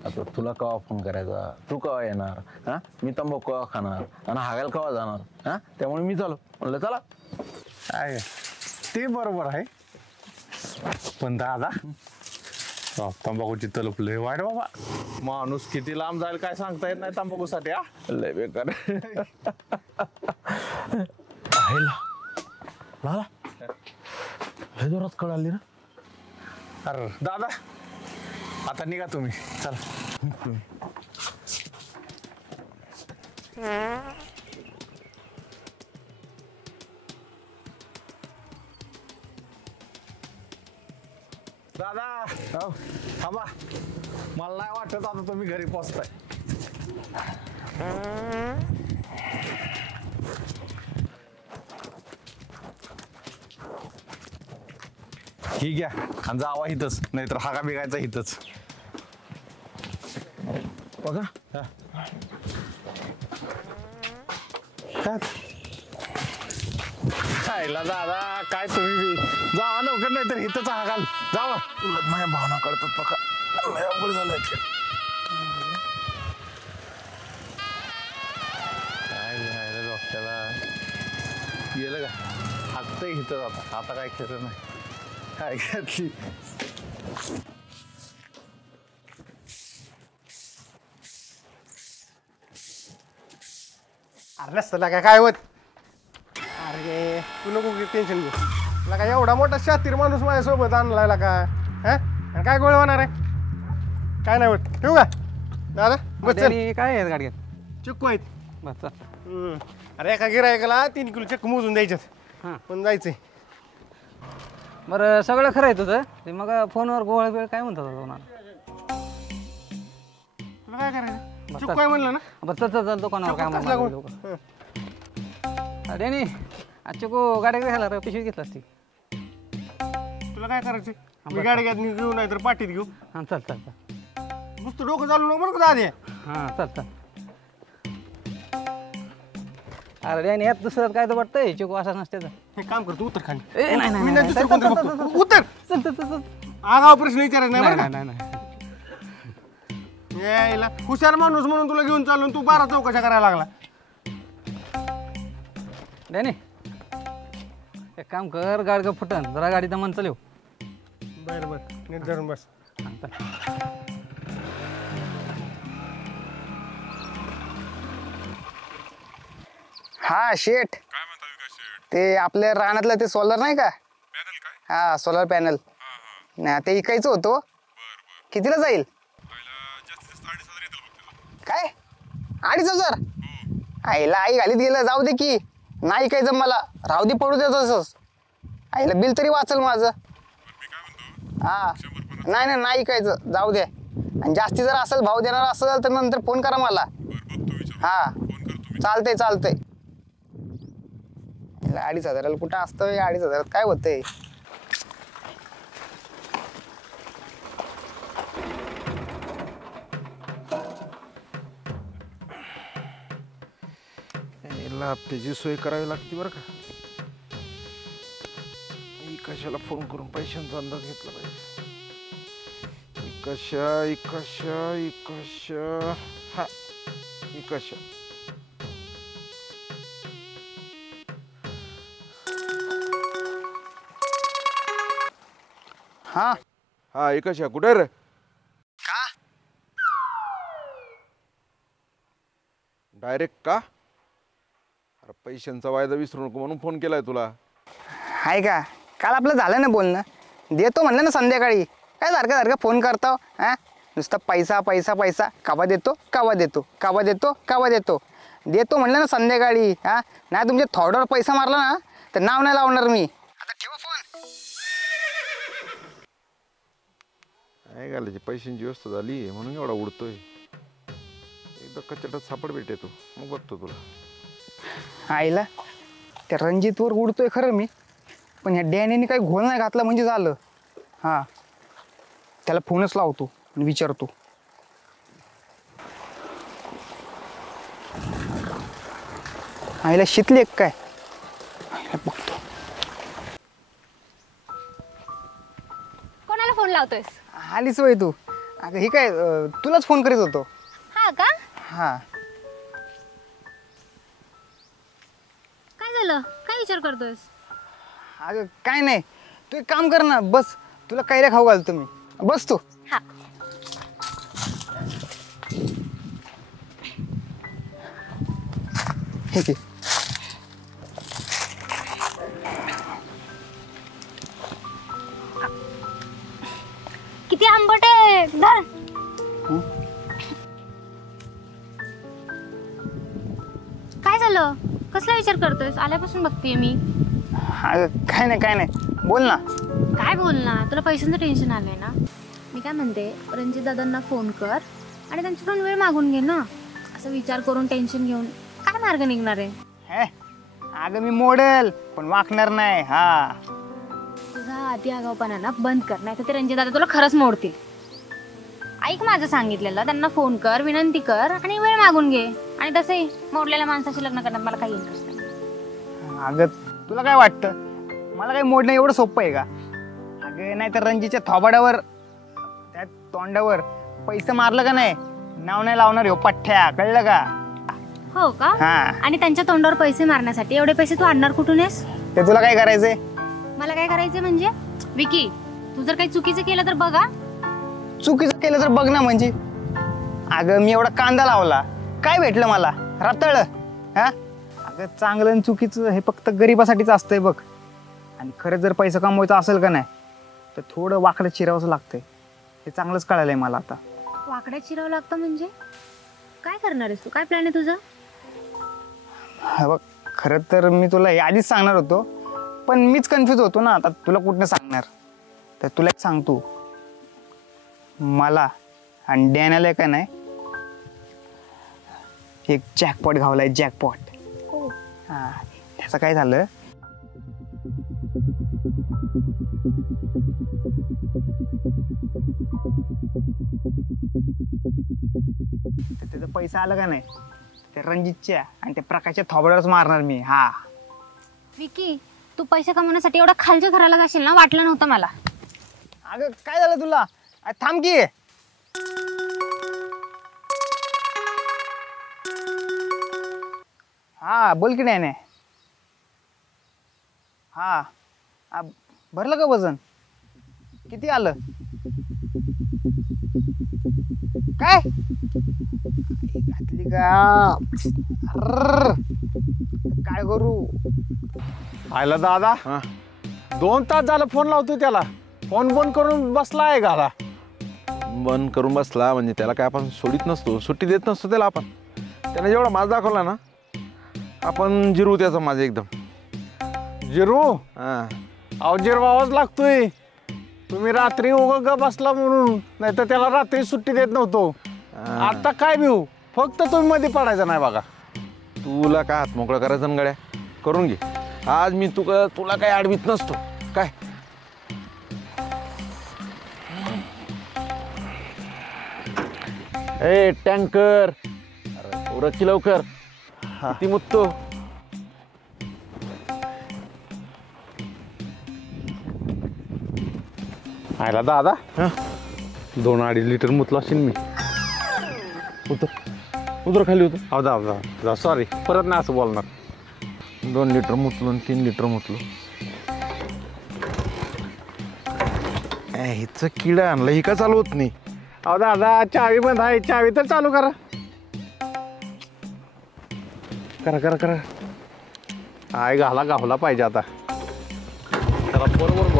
आता तुला केव्हा फोन करायचा, तू केव्हा येणार, हा मी तंबाखू केव्हा खाणार आणि हागायला केव्हा जाणार, हा त्यामुळे मी चालू म्हणलं चला. आहे ते बरोबर आहे, पण दादा तंबाखूची तलप लय वाईट बाबा. माणूस किती लांब जाईल काय सांगता येत नाही तंबाखूसाठी. हा लय बेकार. आहे लाला हे जोरात कळाली ना. अरे दादा आता निघा तुम्ही, चला. दादा थांबा, मला नाही वाटत आता तुम्ही घरी पोचताय. ही घ्या आणि जावा इथंच, नाहीतर हागा बिगायचा इथंच. बघा खायला दादा काय तुम्ही बी जावा लवकर, नाहीतर इथंच हागाल. जावा. माझ्या भावना कळतात पका. अवघड झालंय. काय लिहायला डोक्याला गेलं का? हागतंय इथं आता काय खरं नाही. काय घातली? अरे नसतं लागा काय होत. अरे तू नको टेन्शन घेऊ. लागा एवढा मोठा शातीर माणूस माझ्यासोबत आणलाय का? हा आणि काय गोळ होणार आहे? काय नाही होत. ठेवू का दादा? बस चल. काय आहे गाडीत? चिक्कू आहेत. बस चल. अरे एका गिरायकाला 3 किलो चिक्कू मोजून द्यायच्यात. हां. पण जायचंय. बरं सगळं खरं आहे तुझं ते. मग फोनवर गोळ बिळ काय म्हणतात होणार? तुला काय करायचं? चिक्कू आहे म्हणलं ना? बरं चल चल चल दुकानावर काय कसला गोळ? म्हणतात. अरे नाही आज चिकू गाड्या घ्यायला रे, पिशवी घेतला असती. तुला काय करायचं? मी गाडी घेऊ नाही तर पाठीत घेऊ. हां चल चल चल. नुसतं डोकं चालू नको बरं का दादे. हां चल चल. अरे डॅनी यात दुसऱ्यात काय तर वाटतंय चिकू असा नसते तर. हे काम करतो उतर खाली. ए नाही मी नाही नाही दुसरं कोणतं बघतो. उतर. चल चल चल चल. आगाव प्रश्न विचारायचा नाही बरं नाही का? नाही नाही. यायला हुशार माणूस म्हणून तुला घेऊन चाललो तू 12 चौकशा करायला लागला. डॅनी एक काम कर, गाडगं फुटन जरा गाडीचा मन चालव. बरं बरं नीट धरून बस. हां चल. हा शेठ, ते आपल्या रानातलं ते सोलर नाही का? हा सोलर पॅनल नाही ते इकायचं होतं. कितीला जाईल? काय 2,500? आईला आई घालीत गेलं. जाऊ दे की, नाही इकायचं मला. राहू दे पडू दे तसंच. आईला बिल तरी वाचल माझं. हा नाही नाही नाही इकायचं, जाऊ दे. आणि जास्ती जर असेल भाव देणार असेल तर नंतर फोन करा मला. हा चालतंय चालतंय. 2,500 कुठं असतं? 2,500 काय होतंय? हप्त्याची सोय करावी लागते बरं का. कशाला फोन करून पैशांचा अंदाज घेतला पाहिजे. कशा हा कशा हा हा कशा कुठे रे? डायरेक्ट का? अरे पैशांचा वायदा विसरू नको म्हणून फोन केलाय तुला. आहे का? काल आपलं झालं ना बोलणं. देतो म्हणलं ना संध्याकाळी. काय सारखं सारखं फोन करतो? हा नुसतं पैसा पैसा पैसा, कावा देतो कावा देतो, कावा देतो कावा देतो. देतो म्हणलं ना संध्याकाळी. हा नाही तुमच्या थोड्यावर पैसा मारला ना तर नाव नाही लावणार मी. आता ठेवा फोन. काय घालायची पैशांची व्यवस्था झाली म्हणून एवढा उडतोय. एकदा कचटात सापड भेटेतो मग बघतो तुला. आईला त्या रणजितवर उडतोय खरं मी, पण ह्या डॅनीने काही घोल नाही घातला म्हणजे झालं. हां त्याला फोनच लावतो आणि विचारतो. आईला शितली एक काय आईला बघतो. कोणाला फोन लावतोयस? आलीच वय तू. अगं हे काय तुलाच फोन करीत होतो. हा का? हां काय झालं? काय विचार करतोयस? अगं काय नाही, तू एक काम कर ना, बस तुला कैऱ्या खाऊ घालतो मी. बस तू. हा. ठीक आहे. किती आंबट आहे. धर. काय झालं? कसला विचार करतोयस? आल्यापासून बघतेय मी. अगं काय नाही काय नाही, बोल ना. काय बोलणार? तुला पैशांचं टेन्शन आलंय ना? मी काय म्हणते, रणजित दादांना फोन कर आणि त्यांच्याकडून वेळ मागून घे ना. असं विचार करून टेन्शन घेऊन काय मार्ग निघणार आहे? हे अगं मी मोडेल पण वाकणार नाही. हा तुझा आधी आगाऊपणा ना बंद कर, नाही तर ते रणजित दादा तुला खरंच मोडतील. ऐक माझं सांगितलेलं, त्यांना फोन कर, विनंती कर आणि वेळ मागून घे. आणि तसंही मोडलेल्या माणसाशी लग्न करण्यात मला काही इंटरेस्ट नाही. अगं तुला काय वाटतं मला काही मोडणं एवढं सोपं आहे का? अगं नाही तर रणजीच्या थोबाडावर त्या तोंडावर पैसे मारलं का नाही, नाव नाही लावणार हो पठ्ठ्या, कळलं का? हो का? हा आणि त्यांच्या तोंडावर पैसे मारण्यासाठी एवढे पैसे तू आणणार कुठून आहेस? ते तुला काय करायचंय? मला काय करायचंय म्हणजे? विकी, तू जर काही चुकीचं केलं तर बघा. चुकीचं केलं तर बघ ना. म्हणजे अगं मी एवढा कांदा लावला, काय भेटलं मला? रताळ. हा अगं चांगलं आणि चुकीचं हे फक्त गरिबासाठीच असतंय बघ. आणि खरंच जर पैसा कमवायचा असेल का नाही तर थोडं वाकडं चिरावंच लागतंय. हे चांगलंच कळालंय मला आता. वाकड्यात चिरावं लागतं म्हणजे? काय करणार आहेस तू? काय प्लॅन आहे तुझा? हा बघ, खरं तर मी तुला हे आधीच सांगणार होतो, पण मीच कन्फ्यूज होतो ना. आता तुला कुठनं सांगणार? तर तुला एक सांगतो, मला आणि डॅनला का नाही एक जॅकपॉट घावलाय. जॅकपॉट. हा त्याचं काय झालं, त्याचा पैसा आला का नाही त्या रणजितच्या आणि त्या प्रकाशच्या थोबड्यावरच मारणार मी. हा विकी, तू पैसे कमवण्यासाठी एवढा खालच्या घराला जाशील ना, वाटलं नव्हतं मला. अगं काय झालं तुला? थांब की. हा बोल की नाही. हा भरलं का वजन? किती आलं? काय घातली का? अर्र, काय करू? आयला दादा 2 तास झालं फोन लावतोय त्याला, फोन बंद करून बसला आहे घाला. बंद करून बसला म्हणजे त्याला काय आपण सोडित नसतो, सुट्टी देत नसतो त्याला आपण. त्याने जेवढा माझ दाखवला ना आपण जिरू त्याचा माझं एकदम. जिरू हां अहो जिरवावाच लागतोय. तुम्ही रात्री उगा ग बसला म्हणून, नाही तर त्याला रात्री सुट्टी देत नव्हतो. आता काय भिऊ, फक्त तुम्ही मध्ये पडायचं नाही बघा. तुला काय हात मोकळं करायचं ना गड्या, करून घे. आज मी तुला काय अडवीत नसतो काय. ए टँकर, अरे उरक की लवकर. किती मुततो? आयला दादा 2-2.5 लिटर मुतला असेल मी. उतर खाली होतं. हो दादा सॉरी, परत नाही असं बोलणार. 2 लिटर मुतलो आणि 3 लिटर मुतलो. हिचं किडा आणलं, ही का चालू होत नाही? अहो दादा चावी बंद आहे, चावी तर चालू करा. करा करा करा. आय गावला पाहिजे आता. त्याला बरोबर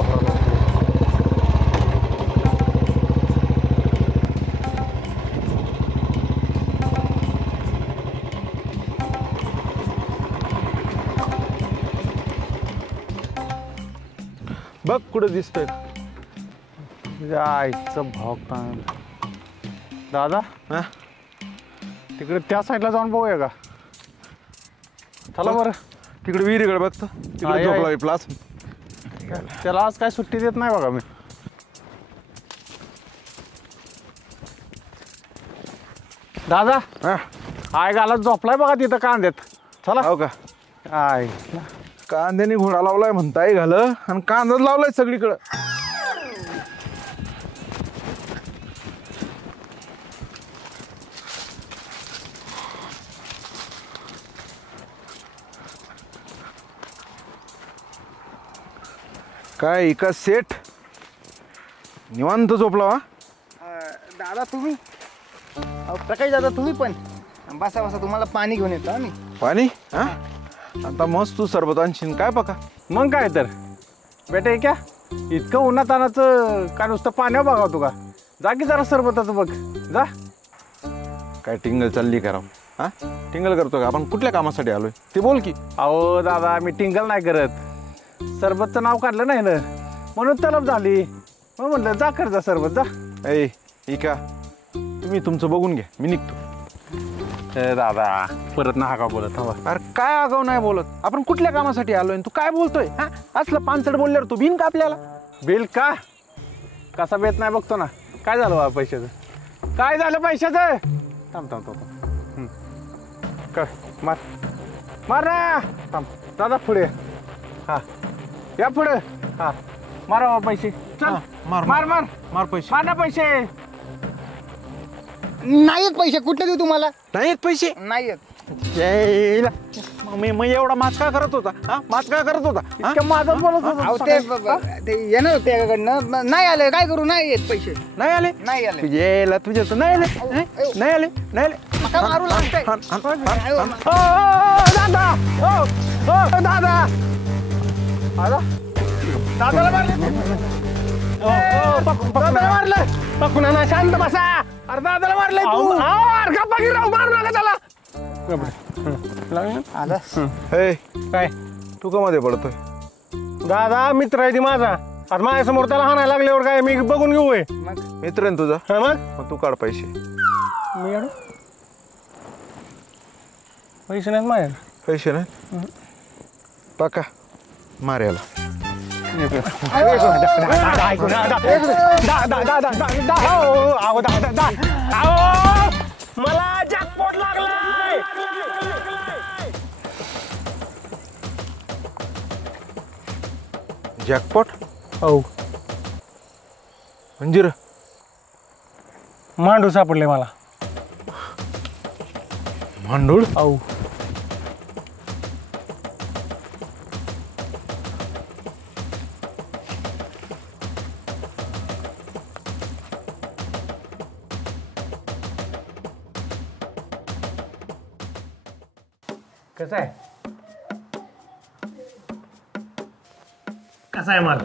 बघ कुठं दिसतोय तुझ्या आईचं भावतान. दादा हा? तिकडे त्या साईडला जाऊन बघूया का? चला बरं. तिकडे विहिरीकडे बघतो, आहे, तिकडे आहे. झोपला प्लास. त्याला आज काय सुट्टी देत नाही बघा मी. दादा हा आय घालत झोपलाय बघा तिथं कांद्यात. चला. हो का? आय कांद्याने घोडा लावलाय म्हणताय घालं, आणि कांदाच लावलाय सगळीकडं. काय एका सेट निवांत झोपला वा? दादा तुम्ही प्रकाश दादा तुम्ही पण बसा बसा, तुम्हाला पाणी घेऊन येतो आम्ही. पाणी? हा आता मस्त तू सरबत आणशील काय बघा. मग काय तर बेटा क्या इतकं उन्हातानाचं का नुसतं पाण्यावर बघावतो का? जा की जरा सरबताचं बघ जा. काय टिंगल चालली करा? हा टिंगल करतो का आपण? कुठल्या कामासाठी आलोय ते बोल की. अहो दादा मी टिंगल नाही करत, सरबतचं नाव काढलं नाही ना म्हणून तलब झाली. मग म्हटलं जा कर जा सरबत जा. ऐ इका तुम्ही तुमचं बघून घ्या, मी निघतो. दादा परत ना का बोलत हवा. अरे काय आगाव नाही बोलत, आपण कुठल्या कामासाठी आलोय तू काय बोलतोय? हा असलं पानसड बोलल्यावर तू भिन का आपल्याला? बिल का कसा बेत नाही बघतो ना. काय झालं बा पैशाचं? काय झालं पैशाचं? थांब थांब थांब थांब. कर मार मार ना. थांब दादा पुढे हा या पुढे. हा मारा बा पैसे. चल हा, मार, मार मार मार पैसे. मार ना पैसे. नाही आहेत पैसे, कुठले देऊ तुम्हाला? नाही आहेत पैसे? नाही आहेत. यायला. मग एवढा माच का करत होता? हा माच का करत होता? हा? इतकं माझं बोलत अहो होतो ते सकाळी. ते येणार होते त्याकडनं, नाही आले. काय करू? नाही येत पैसे. नाही आले? नाही आले. यायला तुझ्या तर नाही आले. नाही आले, नाही आले. नका मारू लागतंय. हाण, हाण, हाण, हाण, हाण. ओ, दादा ओ दादा दादा दादाला मारलं. दादाला मारलं. पकडून आणा, शांत बसा. अरे दादाला मारलंय तू. अरे गप्पा गिर राव, मारू नका त्याला. आला. हे, काय तू का मध्ये पडतोय? दादा मित्र आहे ती माझा. आज माझ्यासमोर त्याला हाणायला लागल्यावर काय मी बघून घेऊ होय? मग मित्र आहे ना तुझा? हा मग मग तू काढ पैसे. मी काढू? पैसे नाहीत माझ्या. पैसे नाही पाका मार याला. मला जॅकपॉट लागलाय. जॅकपॉट हो अंजीर मांडू सापडले मला. भांडूळ. हो कसं आहे? कसा आहे माल?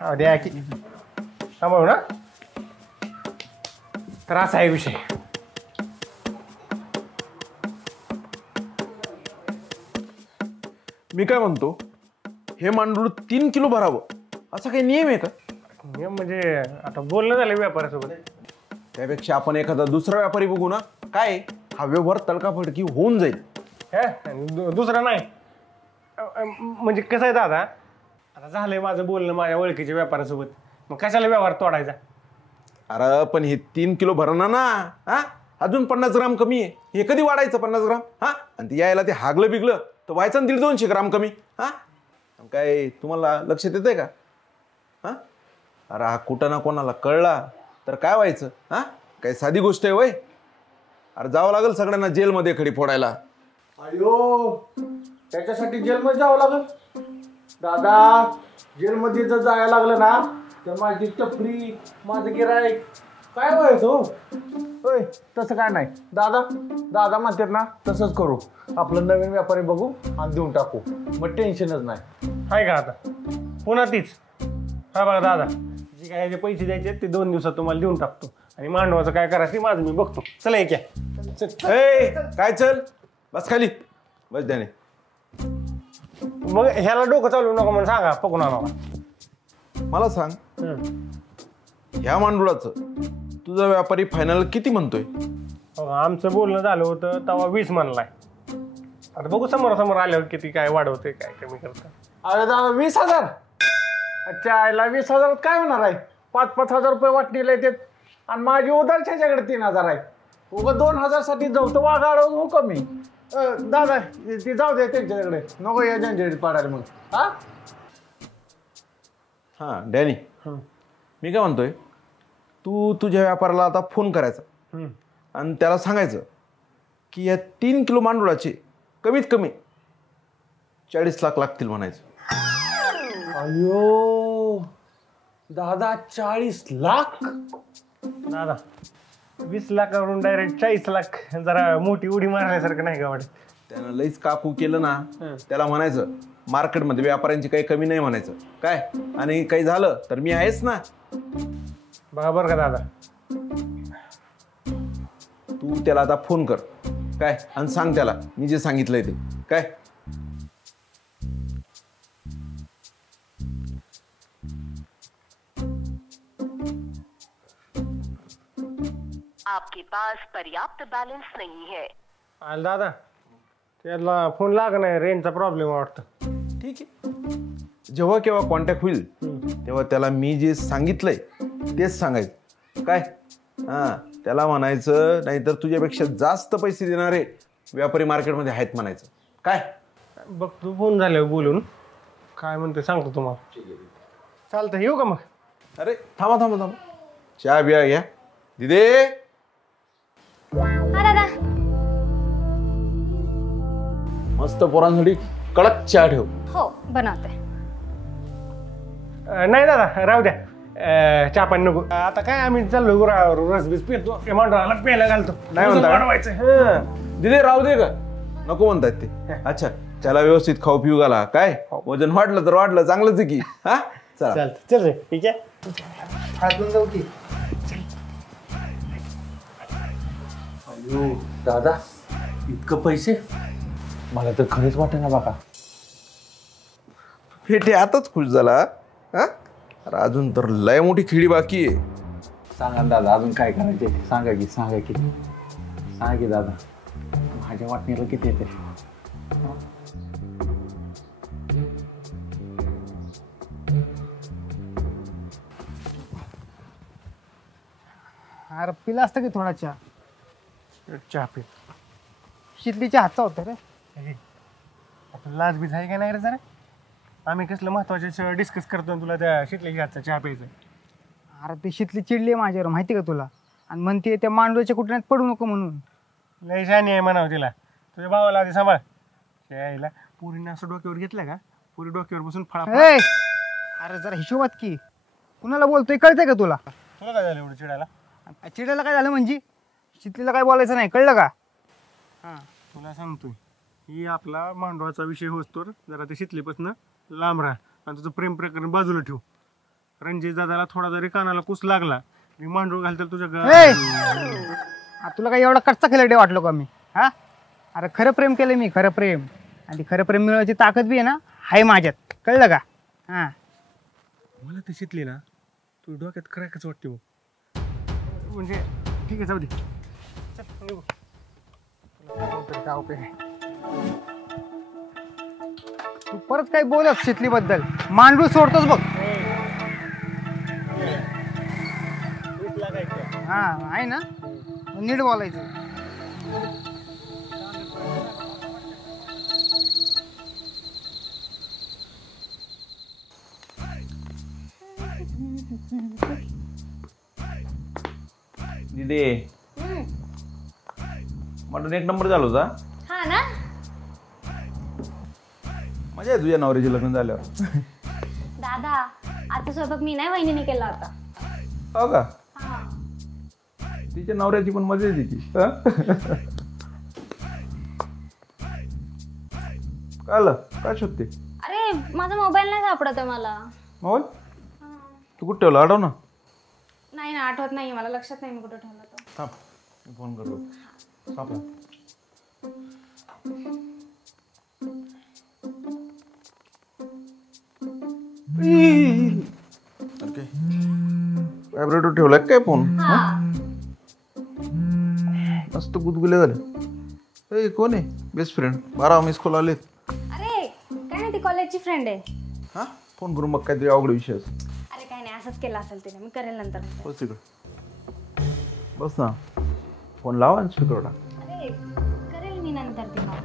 हा द्या की सांभाळू ना. तर असा आहे विषय. मी काय म्हणतो, हे मांडूळ 3 किलो भरावं असा काही नियम आहे का? नियम म्हणजे आता बोलणं झालं व्यापाऱ्यासोबत. त्यापेक्षा आपण एखादा दुसरा व्यापारी बघू ना. काय हा व्यवहार तडकाफडकी होऊन जाईल. दुसरं नाही. म्हणजे कसं आहे दादा, आता झालंय माझं बोलणं माझ्या ओळखीच्या व्यापाऱ्यासोबत, मग कशाला व्यवहार तोडायचा? अरे पण हे 3 किलो भरणा ना. हा अजून 50 ग्राम कमी आहे. हे कधी वाढायचं 50 ग्राम? हा आणि ते यायला ते हागलं बिगलं तर व्हायचं 150-200 ग्राम कमी. हा काय तुम्हाला लक्षात येतंय का? हा अरे हा कुठं ना कोणाला कळला तर काय व्हायचं? हा काय साधी गोष्ट आहे वय? अरे जावं लागेल सगळ्यांना जेलमध्ये खडी फोडायला. अयो त्याच्यासाठी जेलमध्ये जावं लागल दादा. जेलमध्ये जर जायला लागलं ना तर माझी चपरी माझं गिराईक काय व्हायचं? होय तसं काय नाही दादा. दादा म्हणतात ना तसंच करू. आपलं नवीन व्यापारी बघू आणि देऊन टाकू, मग टेन्शनच नाही. आहे का आता पुन्हा तीच? हा बघा दादा, जे काय पैसे द्यायचे ते 2 दिवसात तुम्हाला देऊन टाकतो, आणि मांडवाचं काय करायचं ते माझं मी बघतो. चला एक या. ए काय चल बस खाली बस त्याने. मग ह्याला डोकं चालू नको म्हणून सांगा पकडून आणावा. मला सांग, ह्या मांडुळाचं तुझा व्यापारी फायनल किती म्हणतोय? आमचं बोलणं झालं होतं तेव्हा 20 म्हणलाय. आता बघू समोरासमोर आल्यावर किती काय वाढवते काय कमी करतं. अरे दादा 20,000? अच्छा, आयला 20,000 काय होणार आहे? 5-5 हजार रुपये वाटणीला येतात आणि माझी उधार त्याच्याकडे 3,000 आहे. उगा 2,000 साठी जाऊ तर वागाड हो कमी. दादा ती जाऊ दे त्यांच्याकडे, नको या झंझट पाडायला मग. हा हा डॅनी, मी काय म्हणतोय, तू तुझ्या व्यापाराला आता फोन करायचा आणि त्याला सांगायचं की या 3 किलो मांडुळाचे कमीत कमी 40 लाख लागतील म्हणायचं. अयो दादा 40 लाख? दादा 20 लाखावरून डायरेक्ट 40 लाख जरा मोठी उडी मारल्यासारखं नाही का वाटत? त्यानं लईच काकू केलं ना, त्याला म्हणायचं मार्केटमध्ये व्यापाऱ्यांची काही कमी नाही म्हणायचं काय, आणि काही झालं तर मी आहेच ना. बघा बरं का दादा, तू त्याला आता फोन कर काय आणि सांग त्याला मी जे सांगितलंय ते काय. आपके पास पर्याप्त बैलेंस नहीं है. आलं दादा, त्याला फोन लाग नाही, रेंजचा प्रॉब्लेम वाटतं. ठीक आहे, जेव्हा केव्हा कॉन्टॅक्ट होईल तेव्हा त्याला मी जे सांगितलंय तेच सांगायचं काय. हां, त्याला म्हणायचं नाहीतर तुझ्यापेक्षा जास्त पैसे देणारे व्यापारी मार्केटमध्ये आहेत म्हणायचं काय. बघ तू फोन झाल्यावर बोलून काय म्हणते सांगतो तुम्हाला. चालतं, येऊ का मग? अरे थांबा थांबा थांबा, चहा बिया घ्या दिदे. हा दादा. मस्त पोरांसाठी कडक चहा ठेव. हो बनवते. नाही दादा राहू द्या, चहा पाणी नको. आता काय आम्ही चाललो गुरावर रसबीस पितो, मांडवाला प्यायला घालतो. नाही म्हणता का? वाढवायचं. दिदे राहू दे का, नको म्हणतात ते. अच्छा, त्याला व्यवस्थित खाऊ पिऊ घाला काय. वजन वाढलं तर वाढलं, चांगलंच आहे की. हा चला चालतं, चल रे. ठीक आहे, हातून जाऊ की. अयो दादा, इतकं पैसे मला तर खरंच वाटे ना बाबा. फेटे आताच खुश झाला. हा अरे अजून तर लय मोठी खिडी बाकी आहे. सांगा ना दादा, अजून काय करायचे सांगा की सांगा की दादा, माझ्या वाटणीला किती येते? अरे पिला असतं की थोडा चहा. चहा पी. शितलीच्या हातचा होता रे. आता लाज बीज आहे का नाही रे जरा? आम्ही कसलं महत्वाचे डिस्कस करतो आणि तुला त्या शिटल्याच्या हातचा चहा प्यायचा. अरे ती शितली चिडली माझ्यावर माहिती का तुला, आणि म्हणते त्या मांडवाच्या कुटण्यात पडू नको म्हणून. लय शानी आहे म्हणावं तिला. तुझ्या भावाला आधी सांभाळ. यायला पुरीनं असं डोक्यावर घेतलं का, पुरी डोक्यावर बसून फळा. ए! अरे जरा हिशोबात की, कुणाला बोलतोय कळतंय का तुला? तुला काय झालं एवढं चिडायला? चिडायला काय झालं म्हणजे? शितलीला काय बोलायचं नाही, कळलं का? हां तुला सांगतोय, ही आपला मांडवाचा विषय होतोर जरा ते शितलीपासून लांब राहा आणि तुझं प्रेम प्रकरण बाजूला ठेव. रणजित दादाला थोडा जरी कानाला कुस लागला, मी मांडव घालतो तुझ्या तुला काय एवढा कच्चा खेळडे वाटलो का मी? हा अरे खरं प्रेम केलं मी, खरं प्रेम. आणि खरं प्रेम मिळवायची ताकद बी आहे ना, हाय माझ्यात, कळलं का? हां मला ते शितली ना, तू डोक्यात क्रॅकच वाटते. म्हणजे ठीक आहे, जाऊ दे. चल निघू. काय उपयोग आहे? तू परत काही बोलत शितलीबद्दल, मांडू सोडतोस बघ. हा आहे ना, नीट बोलायचं. दिदे मटण 1 नंबर झालं होता. हा ना. मजा आहे तुझ्या नवऱ्याचे लग्न झाल्यावर. दादा आता स्वयंपाक मी नाही, वहिनीने केला होता. हो का? हा. तिच्या नवऱ्याची पण मजा आहे तिची. काय शोधते? अरे माझा मोबाईल नाही सापडत आहे मला. मोबाईल तू कुठे ठेवला? आठव ना. नाही ना, आठवत नाही मला, लक्षात नाही मी कुठं ठेवला तो. थांब मी फोन करतो. सापडा. ओके व्हायब्रेटर ठेवलाय काय फोन मस्त गुदगुले झाले. ए कोण आहे? Best friend. 12 मिस कॉल आलेत. अरे काय नाही, ती कॉलेजची फ्रेंड आहे. हा फोन करून बघ काहीतरी अवघड विषय असेल. अरे काय नाही, असंच केलं असेल तिने, मी करेल नंतर. बस तिकडं बस ना. फोन लावा आणि स्पीकर टाक. अरे करेल मी नंतर तिला.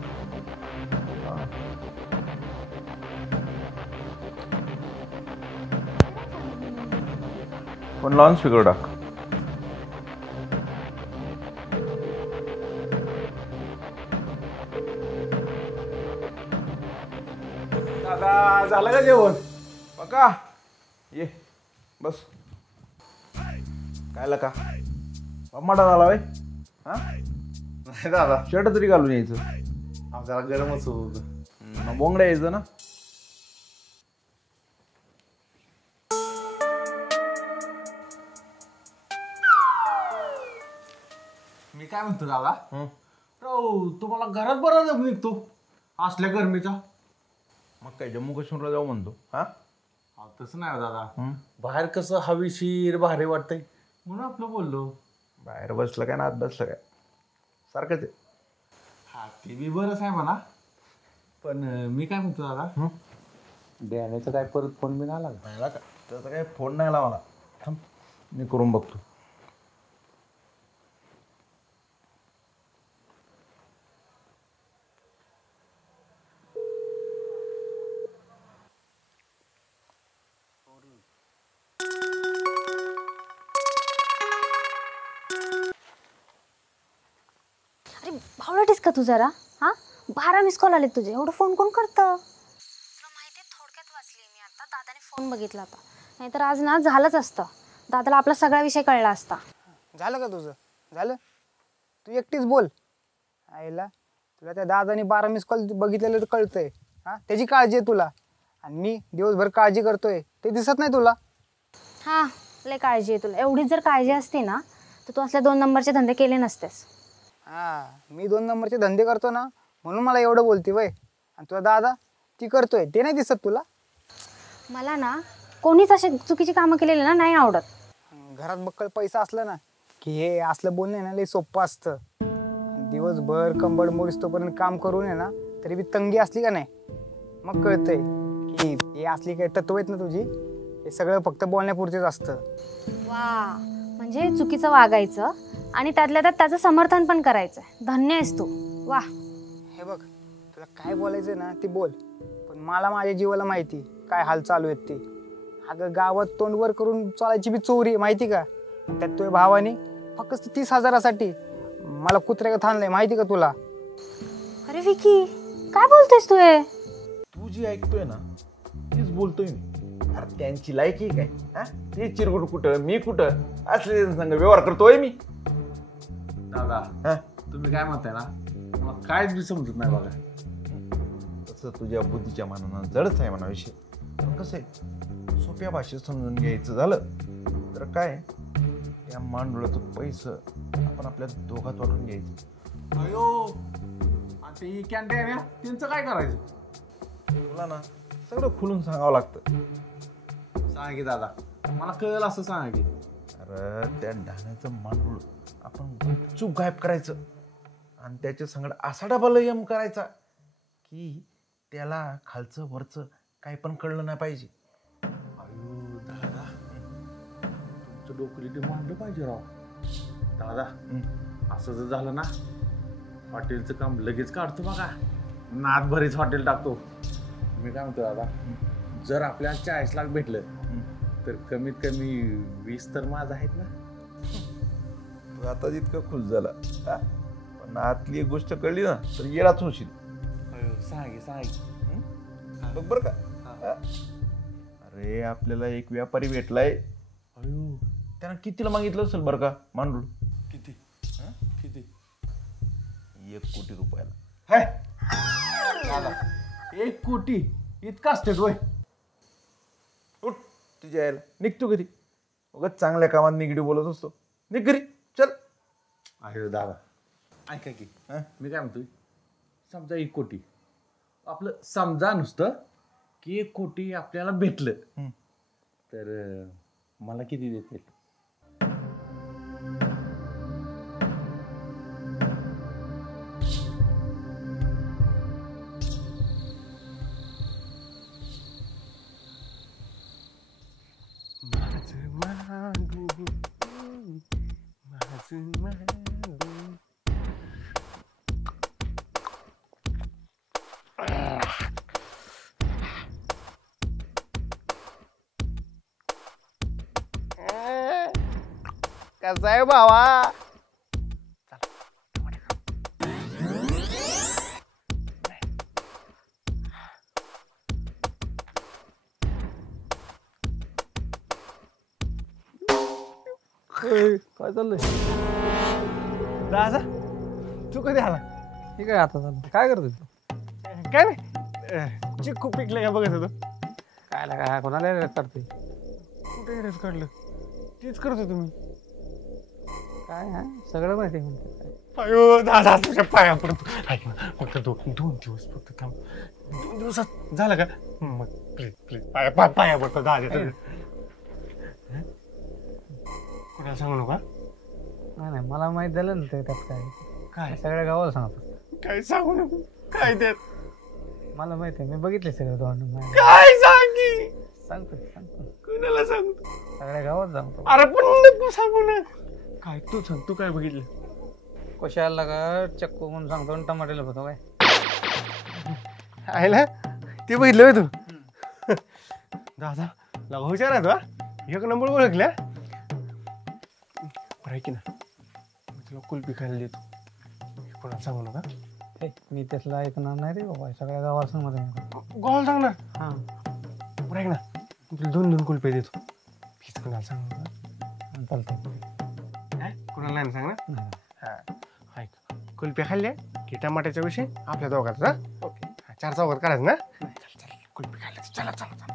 फोन लावून स्पीकर टाक. दादा झालं का जेवण? बघा ये बस. काय का माडा झाला बाई. हा नाही दादा, शर्ट तरी घालून यायचं. जरा गरमच होत. मग बोंगड्या यायचं ना. मी काय म्हणतो दादा, राव तुम्हाला घरात बरं निघतो असल्या गरमीचा. मग काय जम्मू काश्मीरला जाऊ म्हणतो. हा तसं नाही दादा, बाहेर कसं हवेशीर भारी वाटतंय म्हणून आपलं बोललो. बाहेर बसलं काय ना आत बसलं काय सारखंच आहे. हा ते बी बरंच आहे म्हणा. पण मी काय म्हणतो दादा, डॅनेचा काय परत फोन मी आला का? नाही का त्याचा काय फोन नाही आला मला. थांब मी करून बघतो. अरे भावडा का तू जरा. हा 12 मिस कॉल आले तुझे, एवढं फोन कोण करतं? तुला माहिती आहे, थोडक्यात वाचली मी आता. दादाने फोन बघितला होता, नाहीतर आज ना झालंच असतं. दादाला आपला सगळा विषय कळला असता. झालं का तुझं? झालं? तू एकटीच बोल. आईला तुला त्या दादाने 12 मिस कॉल बघितलेलं तर कळतंय. हा त्याची काळजी आहे तुला, आणि मी दिवसभर काळजी करतोय ते दिसत नाही तुला. हा लय काळजी आहे तुला. एवढीच जर काळजी असते ना तर तू असल्या 2 नंबरचे धंदे केले नसतेस. हा मी 2 नंबरचे धंदे करतो ना म्हणून मला एवढं बोलते वय. आणि तुला दादा ती करतोय ते नाही दिसत तुला. मला ना कोणीच अशी चुकीची कामं केलेली ना नाही आवडत. घरात बक्कळ पैसा असला ना की हे असलं बोलणं आहे ना लय सोपं असतं. दिवसभर कंबड मोरिस्तोपर्यंत काम करून आहे ना तरी बी तंगी असली का नाही मग कळतंय की हे असली काही तत्व आहेत ना तुझी, हे सगळं फक्त बोलण्यापुरतेच असतं. वा, म्हणजे चुकीचं वागायचं आणि त्यातल्या त्यात त्याचं समर्थन पण करायचं. धन्य आहेस तू. वा. हे बघ तुला काय बोलायचं ना ते बोल, पण मला माझ्या जीवाला माहिती काय हाल चालू आहेत ते. अगं गावात तोंडवर करून चालायची बी चोरी माहिती का. त्यात तुझ्या भावाने फक्त 30,000साठी मला कुत्र्या थांबलंय माहिती का तुला. अरे विकी काय बोलतेस तू हे? तू जी ऐकतोय ना तीच बोलतोय मी. अरे त्यांची लायकी काय. हा ते चिरकुट कुठं मी कुठं असले संग व्यवहार करतोय मी. दादा हा तुम्ही काय म्हणताय ना, मला काहीच बी समजत नाही बघा. तसं तुझ्या बुद्धीच्या मानानं जडच आहे म्हणा विषय. पण कसं आहे सोप्या भाषेत समजून घ्यायचं झालं तर काय त्या मांडुळाचं पैसं आपण आपल्या दोघात वाटून घ्यायचं. अयो आणि ते कॅन्टीन आहे त्यांचं काय करायचं? तुला ना सगळं खुलून सांगावं लागतं. सांगा की दादा, मला कळलं असं सांगा की. अरे त्या ढाण्याचं मांडूळ आपण गुपचूप गायब करायचं आणि त्याच्या संगड असा डबल यम करायचा की त्याला खालचं वरचं काही पण कळलं नाही पाहिजे. अयो दादा, तुमचं डोकं मांडलं पाहिजे राव. दादा असं जर झालं ना हॉटेलचं काम लगेच काढतो बघा. नाद भरीच हॉटेल टाकतो. मी काय म्हणतो दादा, जर आपल्याला 40 लाख भेटलं तर कमीत कमी 20 तर माझं आहेत ना. तू आता जितकं खुश झाला पण आतली एक गोष्ट कळली ना तर येडाच होशील. सांग बघ बरं का. अरे आपल्याला एक व्यापारी भेटलाय. अयो त्यानं कितीला मागितलं असेल बरं का मांडूळ. किती किती? 1 कोटी रुपयाला. हाय दादा, 1 कोटी इतका असतेच वय. उठ तुझ्या यायला निघतो कधी उगाच चांगल्या कामात निगडीव बोलत असतो. निघ घरी चल. अरे दादा ऐका की, मी काय म्हणतोय, समजा 1 कोटी आपलं समजा नुसतं की 1 कोटी आपल्याला भेटलं तर मला किती देतील? कसा आहे भावा? काय चाललंय? दादा तू कधी आला? ठीक आहे आता चाललं. काय करतोय तू? काय नाही चिक्कू पिकले का बघत होतो. काय लागा कोणाला करतोय? कुठे रस काढलं? तेच करतो तुम्ही. काय हा सगळं माहिती आहे म्हणतो काय. अयो दादा तुझ्या पाया पडतो. ऐक ना फक्त 2 दिवस फक्त थांब. 2 दिवसात झालं का? मग प्लीज प्लीज पाया पडतो दादा. कुणाला सांगू नका. नाही मला माहित झालं ना त्यात काय काय सगळ्या गावाला सांगतो. काय सांगू नको. काय त्यात? मला माहित आहे मी बघितले सगळं दोन काय सांगी? सांगतो कुणाला सांगतो? सगळ्या गावात सांगतो. अरे पण नको सांगू ना. काय तू सांग तू काय बघितलं? कशाला लागा चक्कू म्हणून सांगतो आणि टमाटेला होतो काय आहे ना ते बघितलं तू. दादा लगा हुशार आहे तू. 1 नंबर ओळखल्या. बरं की ना मी तुला कुल्फी खायला देतो. कोणाला सांगू नका. मी त्यातला ऐकणार नाही रे बाबा सगळ्या गावाला सांगतो. गोल सांगणार. हा बरं आहे ना मी तुला 2 कुल्फी देतो. प्लीज कोणाला सांगू नका. चालतंय. कोणाला नाही सांगणार. हा ऐक कुल्फी खाल्ल्या की टमाट्याचा विषय आपल्या दोघांचा. ओके 4 चौघात काढायचं ना. चल कुल्फी खायला चला चला चला.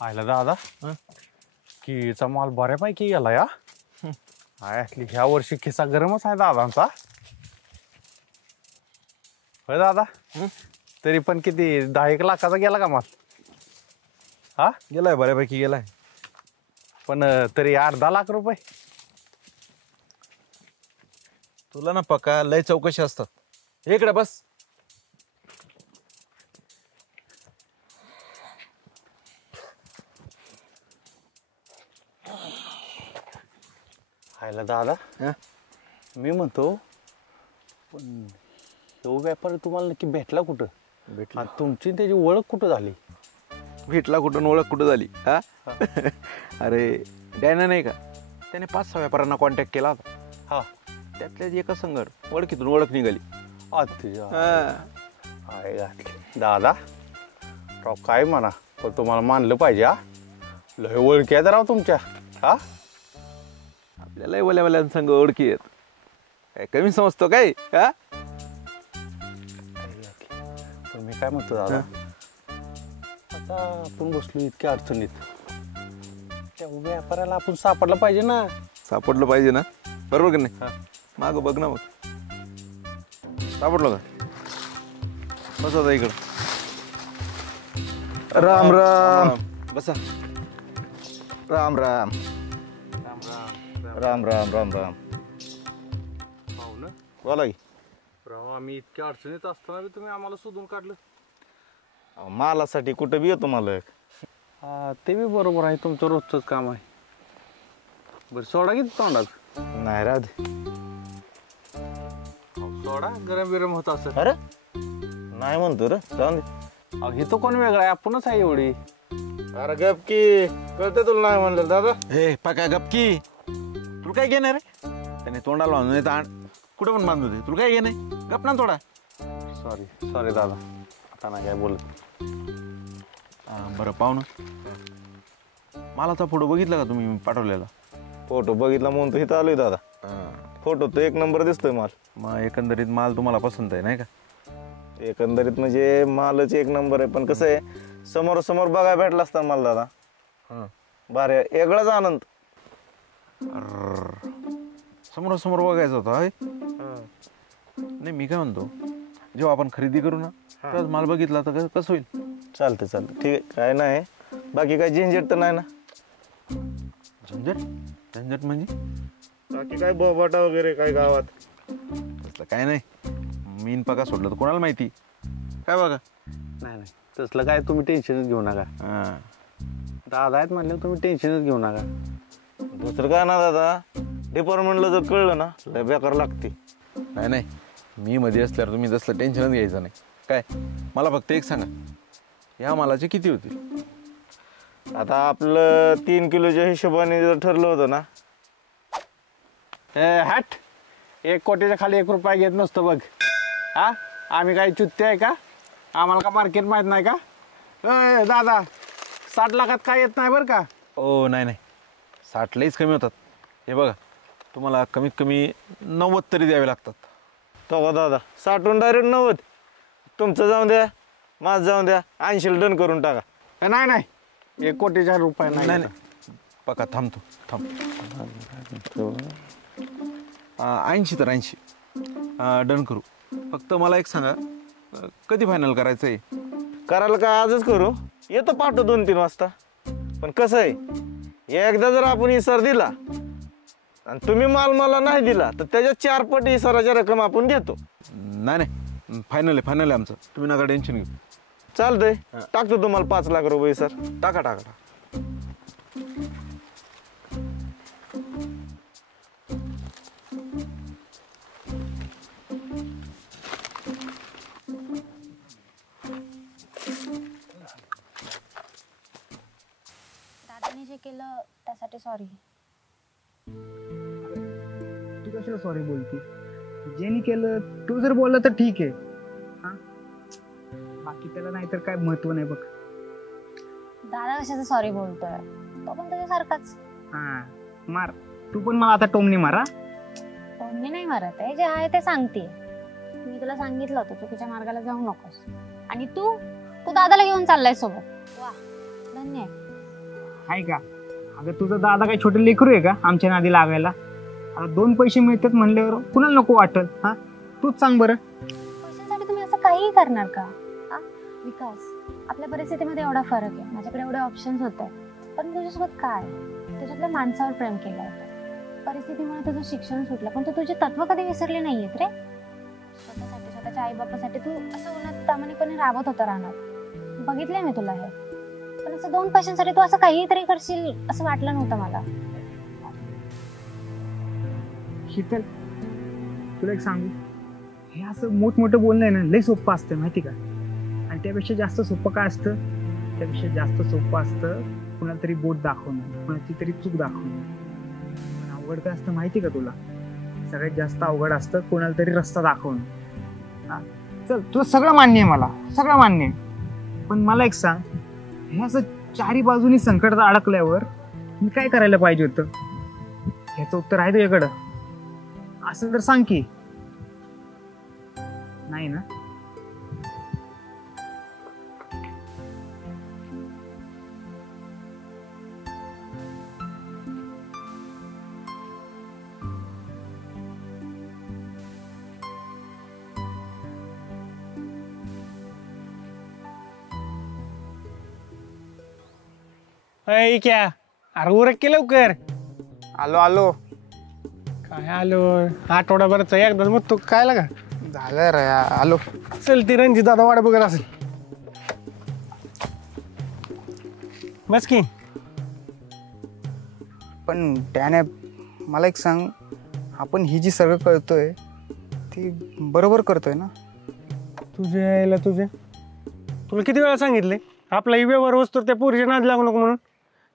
आयला दादा कीचा माल बऱ्यापैकी गेला या. ह्या वर्षी खिसा गरमच आहे दादांचा. होय दादा तरी पण किती 10-1 लाखाचा गेला का माल? हा गेलाय बऱ्यापैकी गेलाय. पण तरी 8-10 लाख रुपये. तुला ना पक्का लय चौकशी असतात. इकडे बस. आयला दादा मी म्हणतो पण तो व्यापारी तुम्हाला नक्की भेटला कुठं? भेटला. तुमची त्याची ओळख कुठं झाली? भेटला कुठून ओळख कुठं झाली? हा अरे डॅना नाही का त्याने 5-6 व्यापाऱ्यांना कॉन्टॅक्ट केला होता. हा त्यातल्याच एका संघट ओळखीतून ओळख निघाली. आहे घातली दादा राव काय म्हणा पण तुम्हाला मानलं पाहिजे. हा लय ओळखी आहेत राव तुमच्या. हा आपल्याला वल्या संघ ओळखी आहेत. काय कमी समजतो काय? हा पण मी काय म्हणतो दादा आता आपण बसलो इतक्या अडचणीत त्या व्यापाऱ्याला आपण सापडलं पाहिजे ना. सापडलं पाहिजे ना. बरोबर की नाही? माग बघ ना. मग सापडलो का? बस आता इकडं. राम राम. बसा. राम राम राम राम राम राम. हो ना बोला की. राव आम्ही इतक्या अडचणीत असताना तुम्ही आम्हाला शोधून काढलं. मालासाठी कुठं बी येतो मालक. हा ते बी बरोबर आहे तुमचं रोजचंच काम आहे. बरं सोडा किती तोंडात? नाही राहत. सोडा गरम बिरम होत असं. अरे नाही म्हणतो रे जाऊन दे. हे तो कोण वेगळा आहे आपणच आहे एवढी. अरे गप की कळतं तुला नाही म्हणलं दादा. हे पका गपकी. तुला काय घेणार रे? त्याने तोंडाला बांधून येत कुठं पण बांधू दे. तुला काय घेणे? गप ना थोडा. सॉरी दादा आता नाही काय बोलत. बरं पाहू ना मालाचा फोटो बघितला का तुम्ही पाठवलेला? फोटो बघितला म्हणून तर इथं आलोय दादा. फोटो तर 1 नंबर दिसतोय माल. मग एकंदरीत माल तुम्हाला पसंत आहे नाही का? एकंदरीत म्हणजे मालच 1 नंबर आहे. पण कसं आहे समोर बघायला भेटला असता मला दादा. भारी वेगळाच आनंद. समोरासमोर बघायचं होतं होय? नाही मी काय म्हणतो, जेव्हा आपण खरेदी करू ना तेव्हाच माल बघितला तर कसं होईल? चालतं चालतं, ठीक आहे, काय नाही. बाकी काय झंझट तर नाही ना? झंझट झंझट म्हणजे बाकी काय बोबाटा वगैरे काय गावात? तसलं काय नाही. मीन पका सोडलं तर कोणाला माहिती काय बघा. नाही नाही तसलं काय तुम्ही टेन्शनच घेऊ नका. हां दादा आहेत म्हणल्यावर तुम्ही टेन्शनच घेऊ नका. दुसरं काय ना दादा, डिपार्टमेंटला जर कळलं ना लय बेकार लागते. नाही नाही, मी मध्ये असल्यावर तुम्ही तसलं टेन्शनच घ्यायचं नाही. काय मला फक्त एक सांगा, या मालाचे किती होतील? आता आपलं 3 किलोच्या हिशोबाने जर ठरलं होतं ना, हट 1 कोटीच्या खाली 1 रुपया घेत नसतो बघ. हा आम्ही काही चुत्ते आहे का? आम्हाला का मार्केट माहीत नाही का? दादा 60 लाखात काय येत नाही बरं का? ओ नाही नाही, 60 लईच कमी होतात. हे बघा, तुम्हाला कमीत कमी 90 तरी द्यावे लागतात. तो का दादा 60 डायरेक्ट 90? तुमचं जाऊन द्या, माझं जाऊन द्या, 80 डन करून टाका. नाही नाही 1 कोटीच्या रुपये नाही नाही. नाही पका थांबतो थांब. 80 तर 80 डन करू. फक्त मला एक सांगा, कधी फायनल करायचं आहे? करायला काय आजच करू, येतो पाठवतो 2-3 वाजता. पण कसं आहे, एकदा जर आपण इसार दिला आणि तुम्ही माल मला नाही दिला तर त्याच्या 4 पट इसाराची रक्कम आपण घेतो. नाही नाही फायनल आहे आमचं, तुम्ही नका टेन्शन घेऊ. चालतंय, टाकतो तुम्हाला 5 लाख रुपये इसार. टाका टाका टाका. दादाने जे केलं त्यासाठी सॉरी. तू कशाला सॉरी बोलती? जेनी केलं तू जर बोलला तर ठीक आहे. हा बाकी त्याला नाही तर काय महत्व नाही बघ. दादा कशाचं सॉरी बोलतोय? तो पण तुझ्यासारखाच. हा मार तू पण मला आता टोमणी मारा. कोणी नाही मारत आहे, जे आहे ते सांगते. मी तुला सांगितलं होतं चुकीच्या मार्गाला जाऊ नकोस. आणि तू दादाला घेऊन चाललाय सोबत. वा धन्य आहे. आहे का? अगं तुझा दादा काय छोटे लेकरू आहे का आमच्या नादी लागायला? आता 2 पैसे मिळतात म्हणल्यावर कुणाला नको वाटल? हा तूच सांग बरं. पैशांसाठी तुम्ही असं काहीही करणार का? हा विकास, आपल्या परिस्थितीमध्ये एवढा फरक आहे. माझ्याकडे एवढे ऑप्शन्स होते, पण तुझ्यासोबत काय? तुझ्यातल्या माणसावर प्रेम केलं होतं. परिस्थितीमुळे तुझं शिक्षण सुटलं, पण तू तुझे तत्व कधी विसरले नाहीयेत रे. स्वतःसाठी, स्वतःच्या आई बापासाठी तू असं उन्हात प्रामाणिकपणे राबत होता राहणार. बघितलंय मी तुला हे. पण असं 2 पैशांसाठी तू असं काहीतरी करशील असं वाटलं नव्हतं मला. शीतल तुला एक सांगू, हे असं मोठमोठं बोलणं आहे ना लय सोपं असतं माहिती का? आणि त्यापेक्षा जास्त सोपं काय असतं? त्यापेक्षा जास्त सोपं असतं कुणाला तरी बोट दाखवणं, कुणाची तरी चूक दाखवणं. पण अवघड काय असतं माहिती का तुला? सगळ्यात जास्त अवघड असतं कोणाला तरी रस्ता दाखवणं. हा चल तुझं सगळं मान्य आहे, मला सगळं मान्य आहे. पण मला एक सांग, हे असं 4ही बाजूनी संकटात अडकल्यावर मी काय करायला पाहिजे होतं? ह्याचं उत्तर आहे तुझ्याकडं? असं तर सांग की. नाही ना? क्या अरे उरक की लवकर. आलो आलो. काय आलो? आठवडाभरच एकदाच मग तू काय लागा झालं रे आलो. चल ती रणजित दादा वाट बघत असेल. बस की. पण त्याने मला एक सांग, आपण ही जी सगळं कळतोय ती बरोबर करतोय ना? तुला किती वेळा सांगितले आपला ही व्यवहार वस्तू त्या पोरीच्या नाद लागू नको म्हणून?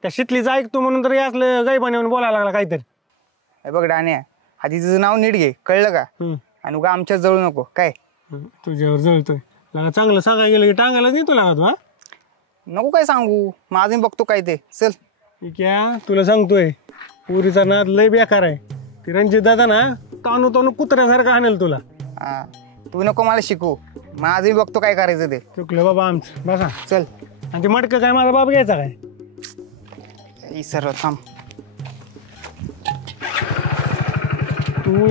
त्या शितलीचं ऐकतो म्हणून तर असलं गायबाने येऊन बोलायला लागला काहीतरी. हे बघ डाण्या, आधी तुझं नाव नीट घे, कळलं का? आणि उगा आमच्यात जळू नको काय? तुझ्यावर जळतोय चांगलं सांगायला गेलं की टांगायलाच नाही तुला तू. हा नको काय सांगू, माझं मी बघतो काय ते. चल क्या तुला सांगतोय, पुरीचा नाद लय बेकार आहे. ती रणजित दादा ना तानू तानू कुत्र्यासारखं आणेल तुला. हा तू नको मला शिकू, माझं मी बघतो काय करायचं ते. चुकलं बाबा आमचं. बसा. चल. आणि ते मटकं काय माझा बाप घ्यायचा काय? सर्व थांब. तू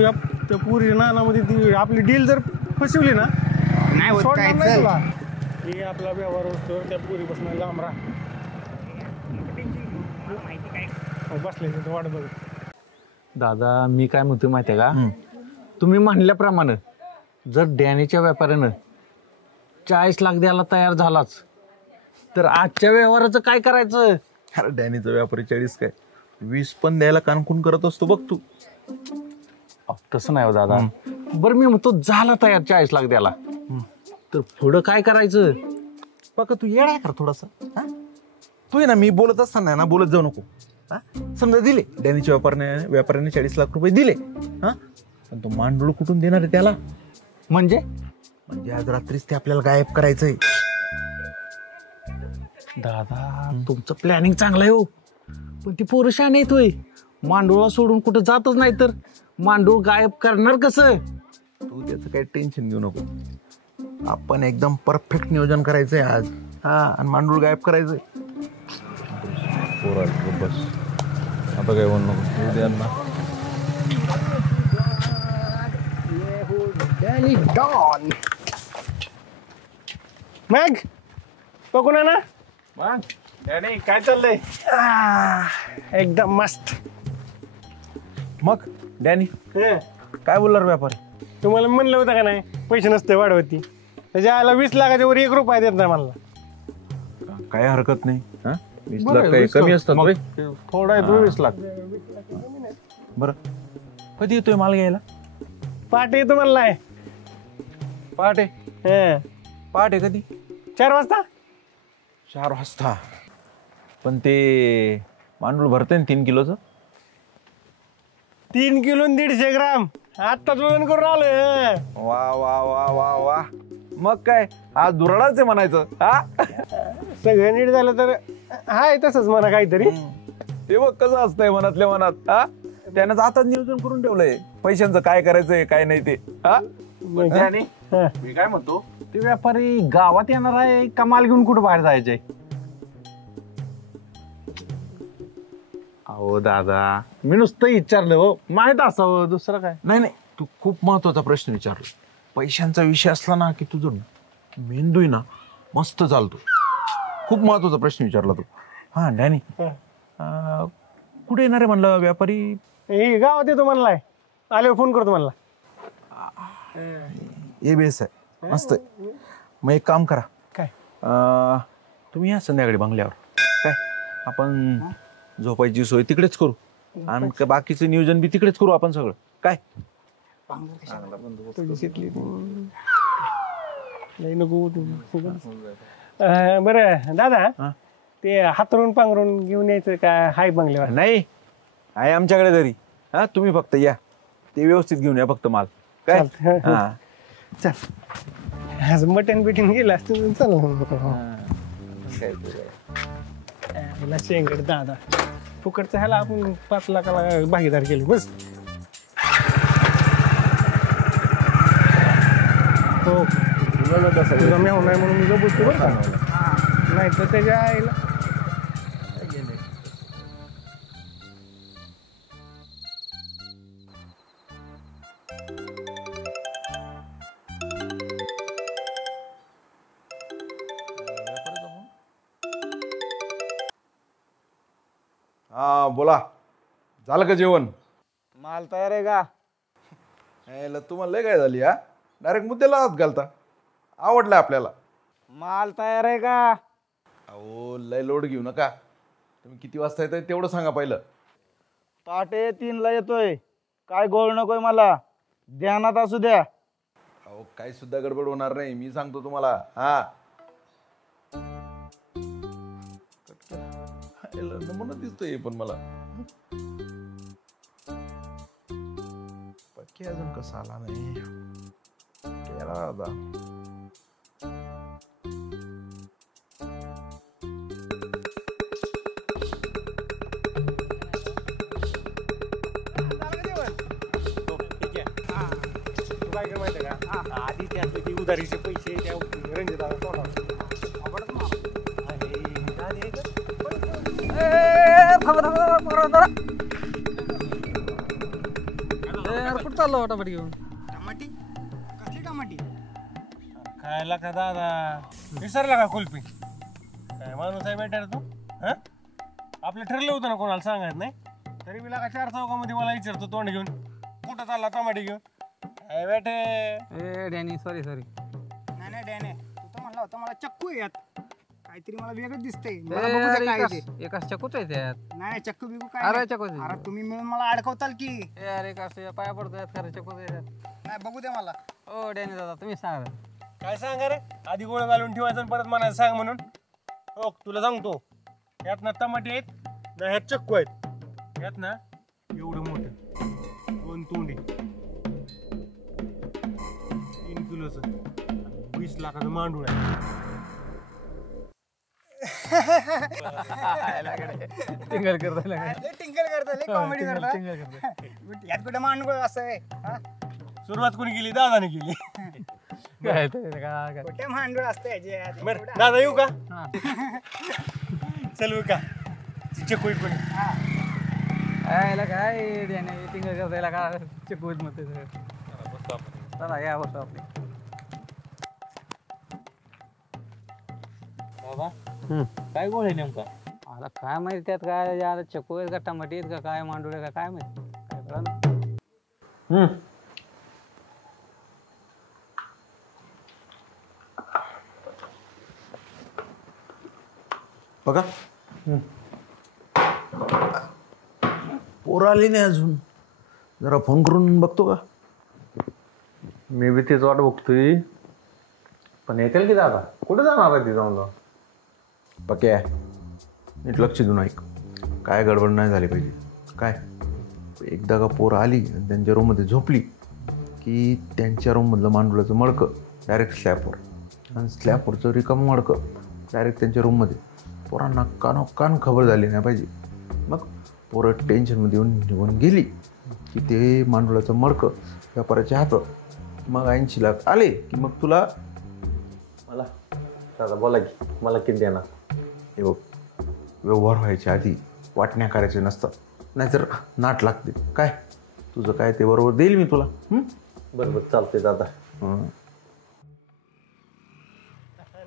त्या पुरी नानामध्ये ती आपली डील जर फसवली ना नाही होत सोडणार काय, नाही चल. तुला. हे आपला व्यवहार होतो त्या पुरीपासून लांब राहा. बसले तिथं वाट बघत. दादा मी काय म्हणतो माहिती आहे का, तुम्ही म्हणल्याप्रमाणे जर डॅनीच्या व्यापाऱ्यानं 40 लाख द्यायला तयार झालाच तर आजच्या व्यवहाराचं काय करायचं? अरे डॅनीचा व्यापारी 40 काय 20 पण द्यायला कानकून करत असतो बघ तू. तसं नाही हो दादा. बरं मी म्हणतो झाला तयार 40 लाख द्यायला तर पुढं काय करायचं? बघ तू येडा कर थोडासा. तू ना मी बोलत असताना ना बोलत जाऊ नको. समजा दिले डॅनीच्या व्यापाऱ्याने 40 लाख रुपये दिले, पण तो मांडूळ कुठून देणार आहे त्याला? म्हणजे आज रात्रीच ते आपल्याला गायब करायचंय. दादा तुमचं प्लॅनिंग चांगलं आहे हो, पण ती पोरं शहाणी येतोय. मांडूळला सोडून कुठं जातच नाही तर मांडूळ गायब करणार कसं? तू त्याचं काही टेन्शन घेऊ नको. आपण एकदम परफेक्ट नियोजन करायचंय आज. आणि मांडूळ गायब करायचंय. बस आता काय म्हणू नको. उद्या ना मग बघू ना मग डॅनी काय चाललंय? एकदम मस्त. मग डॅनी काय बोलणार व्यापारी? तुम्हाला म्हणलं होतं का नाही पैसे नसते वाढवती. त्याच्या आला 20 लाखाच्या वर 1 रुपया देत नाही मला. काय हरकत नाही. 20 लाख काही कमी असतात मग थोडा आहे 20 लाख. बरं कधी येतोय माल घ्यायला? पहाटे येतो म्हणला आहे. पहाटे? पहाटे कधी? 4 वाजता. 4 वाजता? पण ते मांडूळ भरते ना 3 किलोचं? 3 किलो 150 ग्राम आत्ताच वजन करून आलोय. वा वा वा वा वा. मग काय आज दुराडाच आहे म्हणायचं. सगळं नीट झालं तर हाय तसंच म्हणा काहीतरी. ते बघ कसं असतंय मनातल्या मनात. त्यानं आताच नियोजन करून ठेवलंय पैशांचं काय करायचंय काय नाही ते. डॅनी मी काय म्हणतो, ते व्यापारी गावात येणार आहे का माल घेऊन कुठं बाहेर जायचंय? अहो दादा मी नुसतं विचारलं हो, माहित असावं दुसरं काय. नाही नाही तू खूप महत्वाचा प्रश्न विचारला. पैशांचा विषय असला ना की तुझं मेंदू आहे ना मस्त चालतो. खूप महत्वाचा प्रश्न विचारला तू. डॅनी कुठे येणार आहे म्हणलं व्यापारी? हे गावात येतो म्हणलाय. आल्यावर फोन करतो म्हणला. ये बेस आहे मस्त आहे. मग एक काम करा. काय? तुम्ही या संध्याकाळी बंगल्यावर. काय आपण झोपायची सोय तिकडेच करू आणि बाकीचं नियोजन बी तिकडेच करू आपण सगळं. काय नको बरं दादा ते हातरून पांघरून घेऊन यायचं का हाय बंगल्यावर? नाही आहे आमच्याकडे घरी. तुम्ही फक्त या ते व्यवस्थित घेऊन या फक्त माल. काय चल आज मटन बिटन गेला असतं. चल शेंगड दादा फुकटचा ह्याला आपण 5 लाखाला भागीदार केली बस. हो तुझा मेहून नाही म्हणून मी बोलतो बरं का. नाही तर त्याच्या आईला बोला. झालं का जेवण? माल तयार आहे का? तुम्हाला लय काय झाली? डायरेक्ट मुद्द्याला हात घालता. आवडलं आपल्याला. माल तयार आहे का? अहो लय लोड घेऊ नका. तुम्ही किती वाजता येताय तेवढं सांगा पहिलं. पहाटे 3ला येतोय. काय गोळ नकोय मला. ध्यानात असू द्या. अहो काही सुद्धा गडबड होणार नाही मी सांगतो तुम्हाला. नमुना दिसतोय पण मला. पक्की अजून कसा आला नाही. केला दादा. आधी त्यातले उधारीचे पैसे त्या रंजिताला सोडा. यार कुठं चाललो टमाटे घेऊन? टमाटी कसली टमाटी? खायला का दादा विसरला का कुल्फी? काय माणूस आहे बेटा रे तू? हा आपलं ठरलं होतं ना कोणाला सांगत नाही तरी मी लागा 4 चौकामध्ये मला विचारतो तोंड घेऊन कुठं चालला टमाटे घेऊन? काय बेटे ए डॅनी सॉरी नाही डॅने तू तर म्हणला होता मला चक्कू आहे यात काहीतरी मला वेगळं दिसतंय मला बघू दे काय आहे ते. एकाच चकूच आहे त्यात. नाही चक्कू बिकू काय अरे नाही. चकूच आहे. अरे तुम्ही मिळून मला अडकवताल की ए अरे कसं पाया पडतोय खरं चकूच आहे त्यात. नाही बघू दे मला. ओ डॅनी दादा तुम्ही सांगा. काय सांगा रे आधी गोळ घालून ठेवायचं आणि परत म्हणायचं सांग म्हणून. हो तुला सांगतो यात ना टमाटे आहेत ना ह्यात चक्कू आहेत यात ना एवढं मोठं 2 तोंडे 3 किलोचं 20 लाखाचं मांडूळ आहे. टिंगल करतो टिंकल करतो कॉमेडी करतो यात कुठे मांडगोळ असं आहे हा? सुरुवात कोणी केली दादाने केली. काय कुठे मांडगोळ असतं याच्यात? बरं दादा येऊ का? चल का चक्कू कोणी काय डॅनी टिंगल करतायला का चकूच मग चला या बसतो आपली. काय गोळ आहे नेमका? आता काय माहिती त्यात काय यार चकू आहेत का टमाटे आहेत का काय मांडुळे का काय माहिती काय कळलं ना. बघा पोरं आली नाही अजून, जरा फोन करून बघतो का? मी बी तेच वाट बघतोय, पण येतील की दादा? कुठे जाणार आहे ती जाऊन? पक्या नीट लक्ष देऊन ऐक, काय गडबड नाही झाली पाहिजे. काय एकदा का पोरं आली आणि त्यांच्या रूममध्ये झोपली की त्यांच्या रूममधलं मांडुळाचं मडकं डायरेक्ट स्लॅबवर आणि स्लॅबवरचं रिकामं मडकं डायरेक्ट त्यांच्या रूममध्ये. पोरांना कान खबर झाली नाही पाहिजे. मग पोरं टेन्शनमध्ये येऊन निघून गेली की ते मांडुळाचं मडकं व्यापाराच्या हातात. मग 80 लाख आले की मग तुला मला दादा बोला की मला किती देणार? हे बघ, व्यवहार व्हायच्या आधी वाटण्या करायचे नसतात, नाहीतर नाट लागते. काय तुझं काय ते बरोबर देईल मी तुला. बरोबर चालते दादा.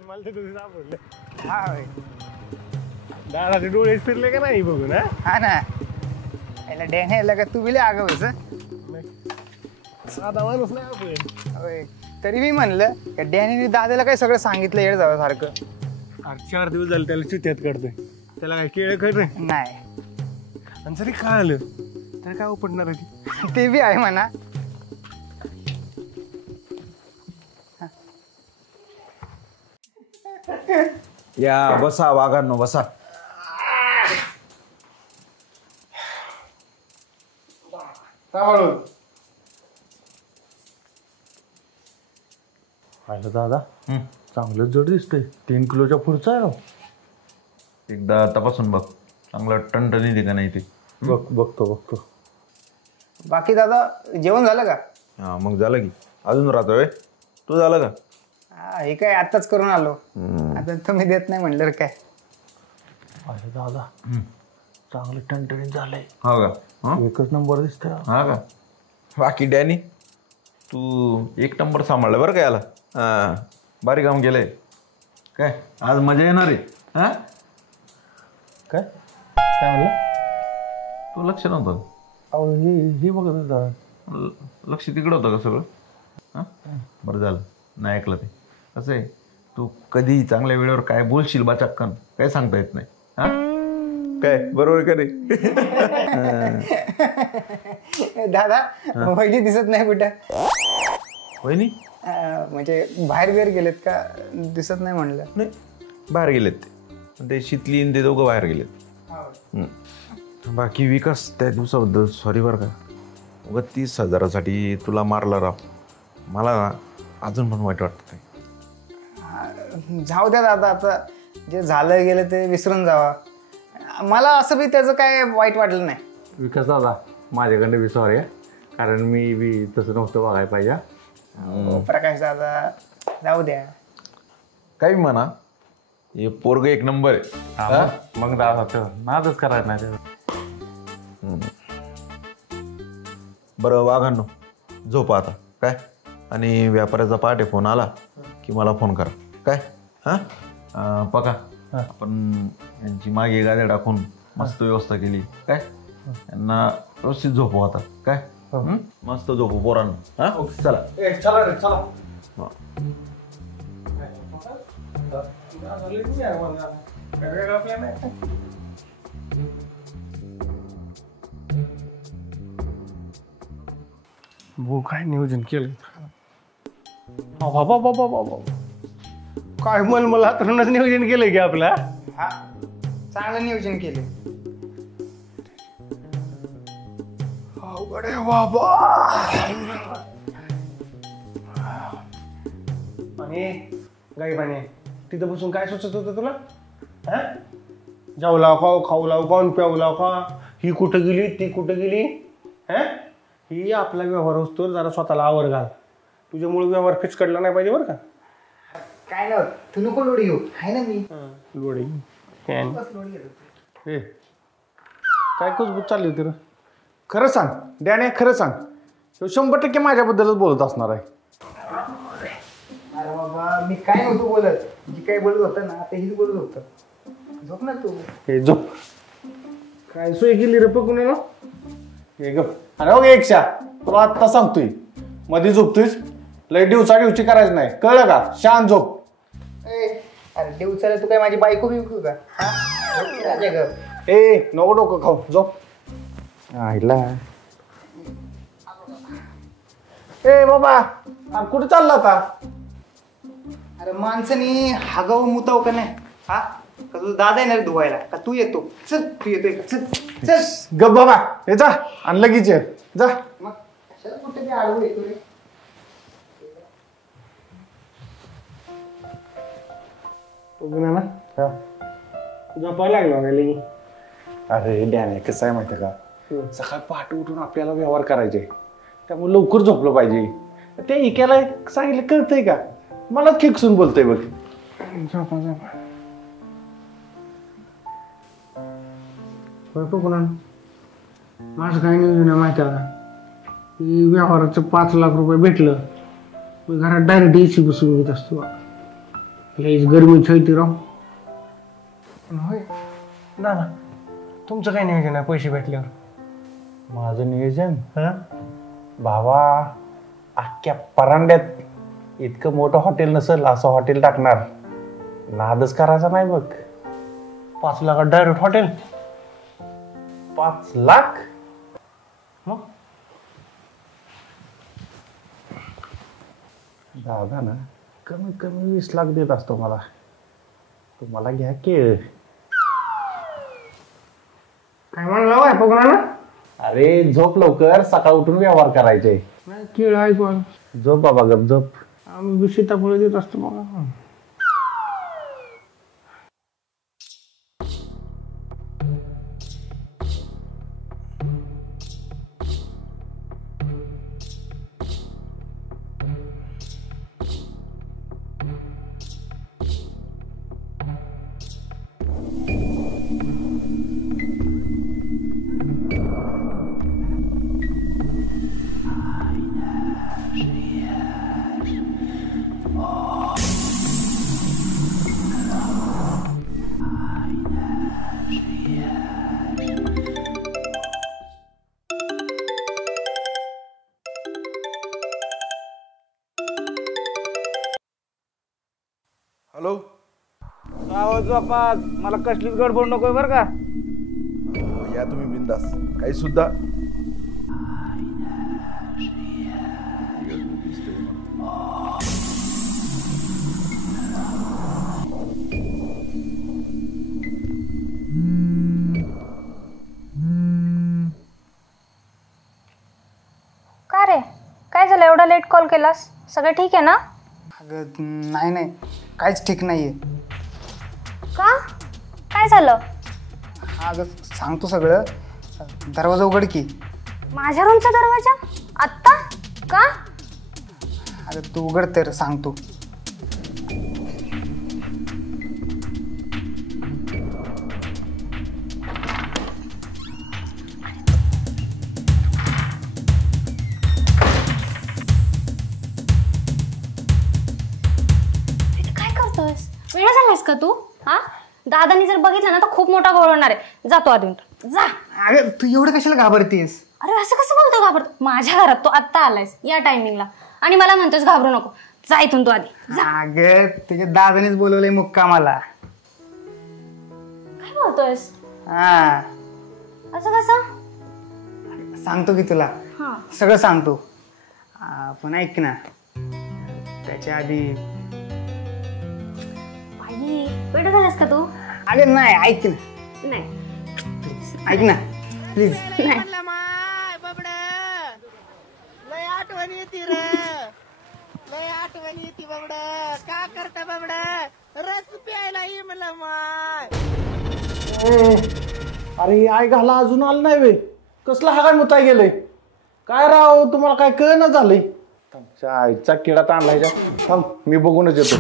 मला ते तुझं सापडलं. हा होय. दादाचे डोळे फिरले का नाही बघून? हा ना याला डॅने याला का तू बिले आगाव साधा माणूस नाही आपण. होय. तरी मी म्हणलं का डॅनीने दादाला काय सगळं सांगितलं येड जावं सारखं. 4 दिवस झाले त्याला चुत्यात काढतोय. त्याला काय केळ खरं नाही आणि जरी काय आलं तर काय उपडणार आहे ते बी आहे म्हणा. या बसा वाघांनो बसा. दादा चांगलं जड दिसतंय. 3 किलोच्या पुढचं आहे. एकदा तपासून बघ, चांगलं टणटणीत आहे का नाही ते. बघतो. बाकी दादा जेवण झालं का? हा मग झालं की अजून राहतोय. तू झालं का? हा हे काय आत्ताच करून आलो. आता तुम्ही देत नाही म्हणलं काय. अरे दादा चांगलं टणटणीत झालंय. हो का? एकच नंबर दिसतोय. हा का? बाकी डॅनी तू 1 नंबर सांभाळला बरं का याला. हां भारी काम केलंय. काय आज मजा येणार आहे? हां काय म्हणलं? तू लक्ष नव्हतं? अहो ही बघत होता. लक्ष तिकडं होतं का सगळं? हां बरं झालं नाही ऐकलं ते. कसं आहे, तू कधी चांगल्या वेळेवर काय बोलशील बाचक्कन काय सांगता येत नाही. हां काय बरोबर का नाही? दादा वहिनी दिसत नाही कुठं? वहिनी म्हणजे बाहेर बिहेर गेलेत का? दिसत नाही म्हणलं. नाही बाहेर गेलेत ते शितली आणि ते दोघं बाहेर गेलेत. बाकी विकास त्या दिवसाबद्दल सॉरी बरं का. उगा 30,000साठी तुला मारला राव. मला ना अजून पण वाईट वाटत आहे. जाऊ द्या दादा, आता जे झालं गेलं ते विसरून जावा. मला असं बी त्याचं काय वाईट वाटलं नाही. विकास दादा माझ्याकडे बी सॉरी आहे, कारण मी बी तसं नव्हतं बघायला पाहिजे. प्रकाश दादा जाऊ द्या. काही म्हणा, हे पोरग 1 नंबर आहे. मग दादा नादच करायला नाही. बरं वाघांनो झोपा आता काय. आणि व्यापाऱ्याचा पहाटे फोन आला की मला फोन करा काय. हां बघा आपण यांची मागे गाड्या टाकून मस्त व्यवस्था केली काय. यांना व्यवस्थित झोपू आता काय. मस्त झोपू पोरांना. हां चला चला रे चला. भाऊ काय नियोजन केलं. बाबा काय मला हातरूनच नियोजन केलंय की आपला. हा चांगलं नियोजन केलं. अवघड बाबा. आणि गाईबाने तिथं बसून काय सुचत होतं तुला. हा जाऊ लाव खाऊ खाऊ लाव खाऊन प्याऊ लाव का. ही कुठं गेली ती कुठं गेली. हा ही आपला व्यवहार असतो जरा स्वतःला आवर घाल. तुझ्यामुळे व्यवहार फिचकडला नाही पाहिजे बरं का. काय ना तू नको लोडी घेऊ आहे ना मी. लोडी बस लोडी घेतो. काय कुजबूज चालली होती रे. खरं सांग डॅने खरं सांग. तो 100% माझ्याबद्दलच बोलत असणार आहे. अरे बाबा मी काय नव्हतो बोलत. जी काय बोलत होतं ना ते हीच बोलत होतं. झोप ना तू. हे झोप. काय सोय केली रे पकून ना. हे ग अरे हो एकशा तुला आत्ता सांगतोय मध्ये झोपतोयस. लय दिवसाची करायचं नाही कळलं का. शांत झोप. अरे देवचाला तू काय माझी बायको बिकू का. राजा ग. नको डोकं खाऊ झोप. आईला बाबा अरे कुठे चालला आता. अरे माणसाने हागाव मुताव का नाही. हा का तुझा दादा येणार धुवायला का तू येतो. चल तू येतोय का. चल चल गप बाबा हे जा आणि लगेच ये जा. मग कशाला कुठे बी आडवं येतो रे. बघू ना झोपायला लागलो गेली. अरे डॅने कसं आहे माहिती का. सकाळी पहाटे उठून आपल्याला व्यवहार करायचे त्यामुळे लवकर झोपलं पाहिजे. ते इक्याला सांगितलं कळतंय का. मलाच खेकसून बोलतोय बघ. बघू ना माझं काय नियोजन आहे माहिती आहे का. व्यवहाराचं 5 लाख रुपये भेटलं मी घरात डायरेक्ट AC बसून घेत असतो. लईच गरमी छळती राव. होय ना तुमचं काय नियोजन आहे पैसे भेटल्यावर. माझं नियोजन भावा अख्ख्या परांड्यात इतकं मोठं हॉटेल नसेल असं हॉटेल टाकणार. नादच करायचा नाही बघ. 5 लाखात डायरेक्ट हॉटेल. 5 लाख मग दादा ना कमीत कमी 20 लाख देत असतो मला. तुम्हाला घ्या केळ. काय म्हणलं बाय बघू ना. अरे झोप लवकर सकाळ उठून व्यवहार करायचे. केळ ऐकू झोप बाबा गप झोप. आम्ही सीताफळ देत असतो बघा. हॅलो आवाज बापा मला कसलीच गडबड नकोय बरं का. या तुम्ही बिंदास काही सुद्धा. का रे काय झालं एवढा लेट कॉल केलास. सगळं ठीक आहे ना. अगं नाही काहीच ठीक नाहीये. का काय झालं. अगं सांगतो सगळं. दरवाजा उघड की. माझ्या रूमचा दरवाजा आत्ता का. अगं तू उघड तर सांगतो. वेळा झालायस का तू? हा, दादानी जर बघितलं ना तर खूप मोठा गोळ होणार आहे. जातो आधी जा. अरे तू एवढं कशाला घाबरतेस? अरे असं कसं बोलतो घाबरतो? माझ्या घरात तू आत्ता आलायस या टायमिंगला आणि मला म्हणतोस घाबरू नको. जा इथून तू आधी. अगं तुझ्या दादानेच बोलवलंय मुक्कामाला. काय बोलतोयस? हा असं कसं? सांगतो की तुला हा सगळं सांगतो. पण ऐक ना, त्याच्या आधी बाई वेळ झालास का तू? अरे नाही, ऐक ना. नाही ऐक ना प्लीज. नाही. लय आठवण येते रे, लय आठवण येते बाबड. का करता बाबड? रस प्यायला ये मला माय. अरे आई घाला अजून आलं नाही वे. कसला हा काय मुताय गेलंय? काय राव तुम्हाला काय कळना झालंय? तुमच्या आईचा किडा ताणलाय का? थांब मी बघूनच येतो.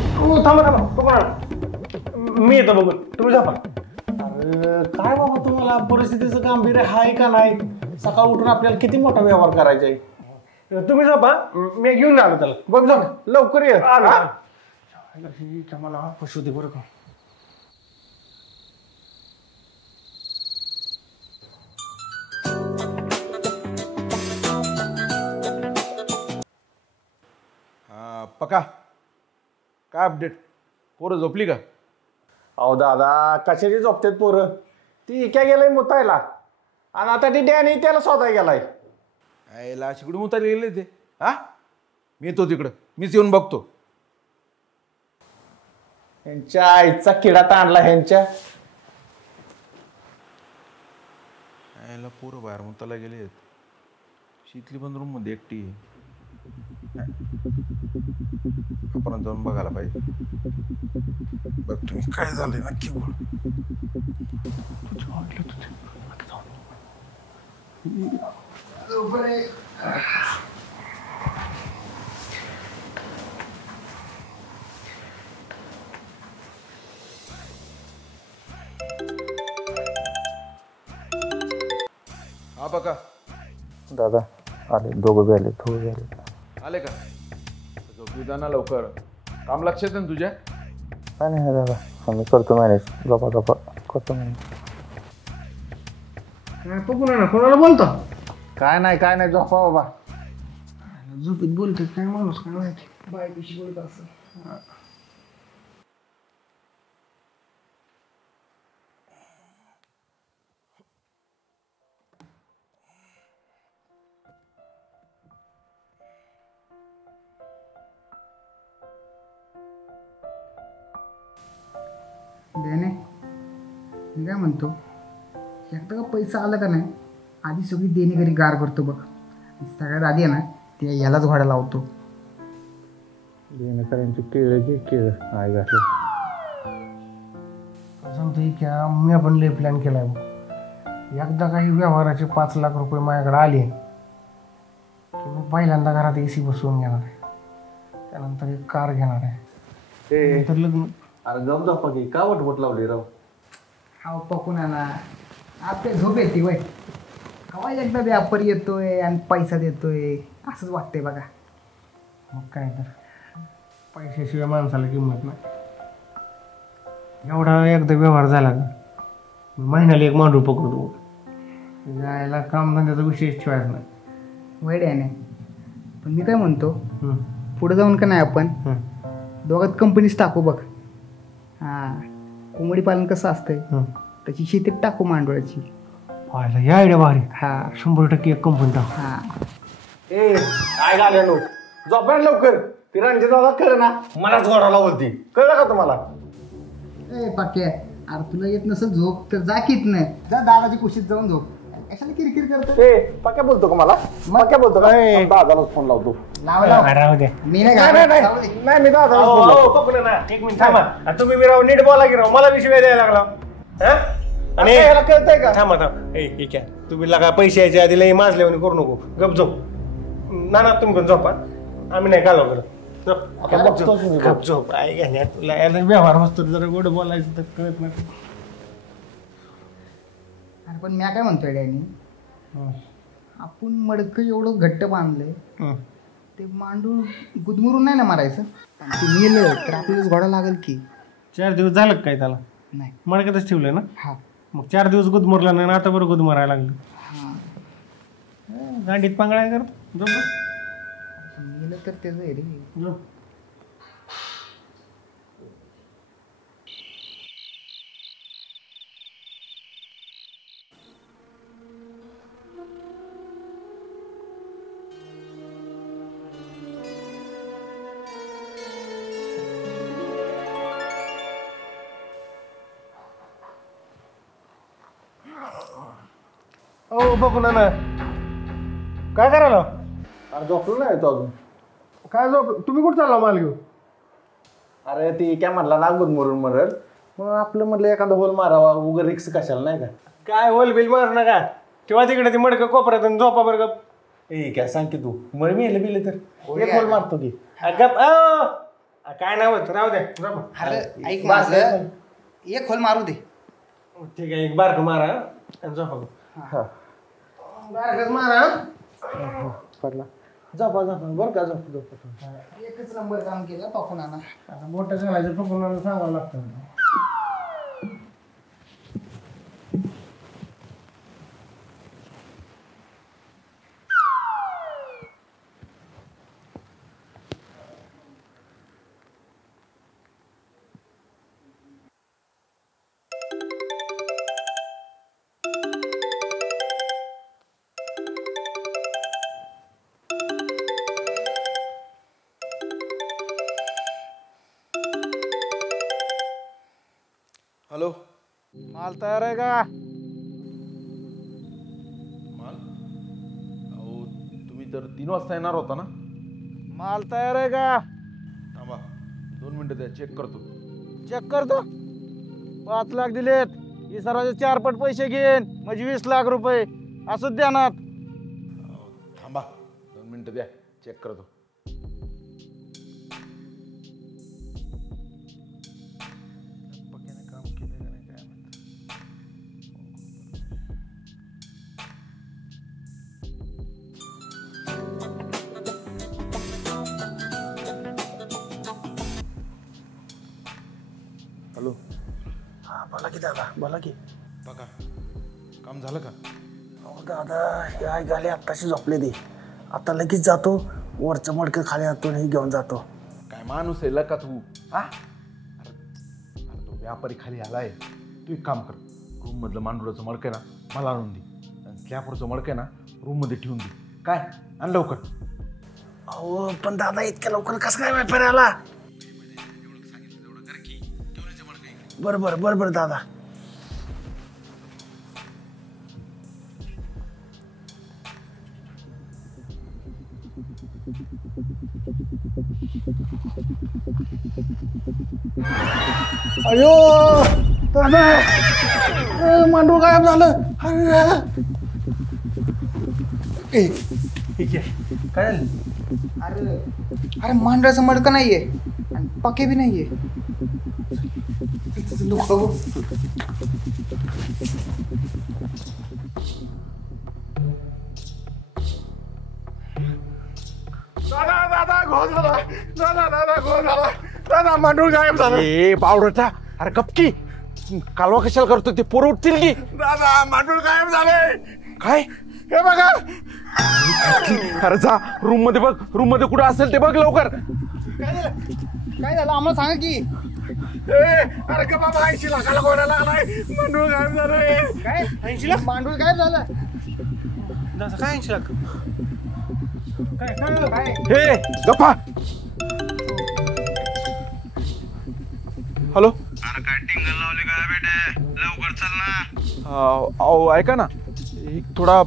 मी येतो बघून, तुम्ही जा. अरे काय बाबा तुम्हाला परिस्थितीचं गांभीर्य हाय का नाही? सकाळ उठून आपल्याला किती मोठा व्यवहार करायचा आहे. तुम्ही झोपा, मी घेऊन आलो त्याला. बघ जा लवकर ये. मला पशु दे बरं का. पका काय अपडेट? पोरं झोपली का? अहो दादा कशाची झोपतेत पोरं? ती क्या गेलाय मुतायला आणि आता ती डॅनी त्याला स्वतः गेलाय. आईला शिकडून उतार गेले ते. हा मी येतो तिकडं, मीच येऊन बघतो. यांच्या आईचा किडा ताणला ह्यांच्या. आईला पोरं बाहेर मुताला गेले. शीतली पण रूम मध्ये एकटी. आपण जाऊन बघायला पाहिजे. बघ तुम्ही काय झालंय नक्की बोल. हा बघा दादा आले, दोघं बी आले, थोडे बी आले. आले का? झोपी जा ना लवकर. काम लक्षात आहे ना तुझ्या? काय नाही दादा, आम्ही करतो मॅनेज. गप्पा गप्पा करतो मॅनेज. बघू ना, कोणाला बोलतो? काय नाही झोपा बाबा. झोपीत बोलतो काय माणूस, काय माहिती बायकोशी बोलत असं. देणे मी काय म्हणतो, एकदा का पैसा आला का नाही आधी सगळी देणे घरी गार करतो बघ. सगळ्यात आधी आहे ना ते यालाच घोडा लावतो. देणेकऱ्यांची केळं घे, केळं आई घातलं. सांगतो की मी आपण लय प्लॅन केलाय बघ. एकदा काही व्यवहाराचे 5 लाख रुपये माझ्याकडे आले की मी पहिल्यांदा घरात AC बसवून घेणार आहे. त्यानंतर एक कार घेणार आहे. नंतर लग्न. अरे गम झोपा की का वटवट लावली राव? हा पकून आला आपल्या झोप येते वय. हवा एकदा व्यापारी येतोय आणि पैसा देतोय असंच वाटतंय बघा. मग काय तर पैशाशिवाय माणसाला किंमत नाही. एवढा एकदा व्यवहार झाला का महिन्याला एक मांडू पकडतो. जायला कामधंद्याचा विशेष ठेवायचा नाही. वाईट आहे नाही. पण मी काय म्हणतो, पुढे जाऊन का नाही आपण दोघात कंपनीच टाकू बघ. हां कोंबडी पालन कसं असतंय त्याची शेतीत टाकू मांडवळाची. पाहिला या आयडिया भारी. हा 100% एक कंपनी टाकू. हां ए काय झालं नो झोपा लवकर. ती रणजित दादा कर ना मलाच घोडाला बोलती. कळलं का तुम्हाला? ए पाक्या अरे तुला येत नसेल झोप तर जा कीत नाही जा दादाची कुशीत जाऊन झोप. कशाला किरकिर करतो? ए पक्या बोलतो का मला? पक्या बोलतो का? दादालाच फोन लावतो. राहू दे. मी नाही नाही मी दादालाच फोन लावतो. पकडू ना. एक मिनिट थांबा. तुम्ही बी राव नीट बोला की राव. मला बी शिवाय द्यायला लागला. आणि याला कळतंय का? थांबा थांबा. ए क्या तुम्ही लागा पैसे यायच्या आधी लई माजल्यावानी करू नको. गप झोप. ना तुम्ही पण झोपा. आम्ही नाही कालव करत. गप झोप. आई घ्या तुला याला व्यवहार वस्तू जरा गोड बोलायचं तर कळत नाही. अरे पण मी काय म्हणतोय डॅनी, आपण मडकं एवढं घट्ट बांधलंय ते मांडूळ गुदमरून नाही ना मारायचं. ते मेलं तर आपल्यालाच घोडा लागेल की. 4 दिवस झालं का काय त्याला? नाही. मडक्यातच ठेवलं ना? हा. मग 4 दिवस गुदमरला नाही, आता बरं गुदमरायला लागलं. गांडीत पांगळ्या करत गेलं तर त्याचं आहे रे. ओ बघू ना, काय करायला? अरे झोपलो नाही तो अजून. काय झोप? तुम्ही कुठं चालला माल घेऊ? अरे ती काय म्हटला ना गुदमरून मरल, मग आपलं म्हटलं एखादा होल मारावा, उगा रिक्स कशाला नाही का. काय होल बिल मार नका, तेव्हा तिकडे ती मडकं कोपऱ्यात आणि झोपा बरं गप. ए काय सांग की तू, मर मी बिले तर एक होल मारतो की. गप काय नाही होत, राहू द्या. अरे ऐक माझं, एक खोल मारू दे. ठीक आहे, एक बारकं मारा आणि झोपा. बारकच मारा. पडला झोपा बरं का, झोप. एकच नंबर काम केलं पाकून आणा. आता मोठं झालायचं पकडून सांगावं लागतं. हॅलो, माल तयार आहे का? माल? अहो तुम्ही तर 3 वाजता येणार होता ना? माल तयार आहे का? थांबा 2 मिनिटं द्या, चेक करतो. चेक करतो. 5 लाख दिलेत, ही सर्वांचे 4 पट पैसे घेईन, म्हणजे 20 लाख रुपये असंच देणार. थांबा 2 मिनिटं द्या, चेक करतो. हॅलो. हा बोला की दादा, बोला की. बघा काम झालं का? अहो दादा, हे आई गाले आत्ताशी झोपले ते. आता लगेच जातो, वरचं मडकं खाली आतून हे घेऊन जातो. काय माणूस आहे का तू? हा अरे तो व्यापारी खाली आलाय. तू एक काम कर, रूम मधलं मांडुराचं मडकं आहे ना मला आणून दे, आणि स्लॅपवरचं मडकं आहे ना रूम मध्ये ठेवून दे. काय आण लवकर. अहो पण दादा इतक्या लवकर कसं काय व्यापारी आला? बरोबर दादा. अयो दादा, मांडूळ गायब झालं. काय झालं? अरे मांडराचं मडकं नाहीये आणि पके बी नाहीये. दादा घोळ झाला. दादा घोळ झाला. दादा मांडूळ गायब झाला. ए बावडटा, अरे गपकी, कालवा कशाला करतो? ते पोरं उठतील की. दादा मांडूळ गायब झाले. काय? हे बघा. अरे जा रूम मध्ये बघ, रूम मध्ये कुठं असेल ते बघ लवकर. काय झालं आम्हाला सांगा की. अरे का बाबा 80 लाखाला घोडा लागलाय. मांडूळ गायब झालंय. काय 80 लाख? मांडूळ गायब झालं. काय 80 लाख? काय? हे गप्पा. हॅलो. अरे काय टिंगल लावले काय बेटे, लवकर चल ना. अहो ऐका ना, एक थोडा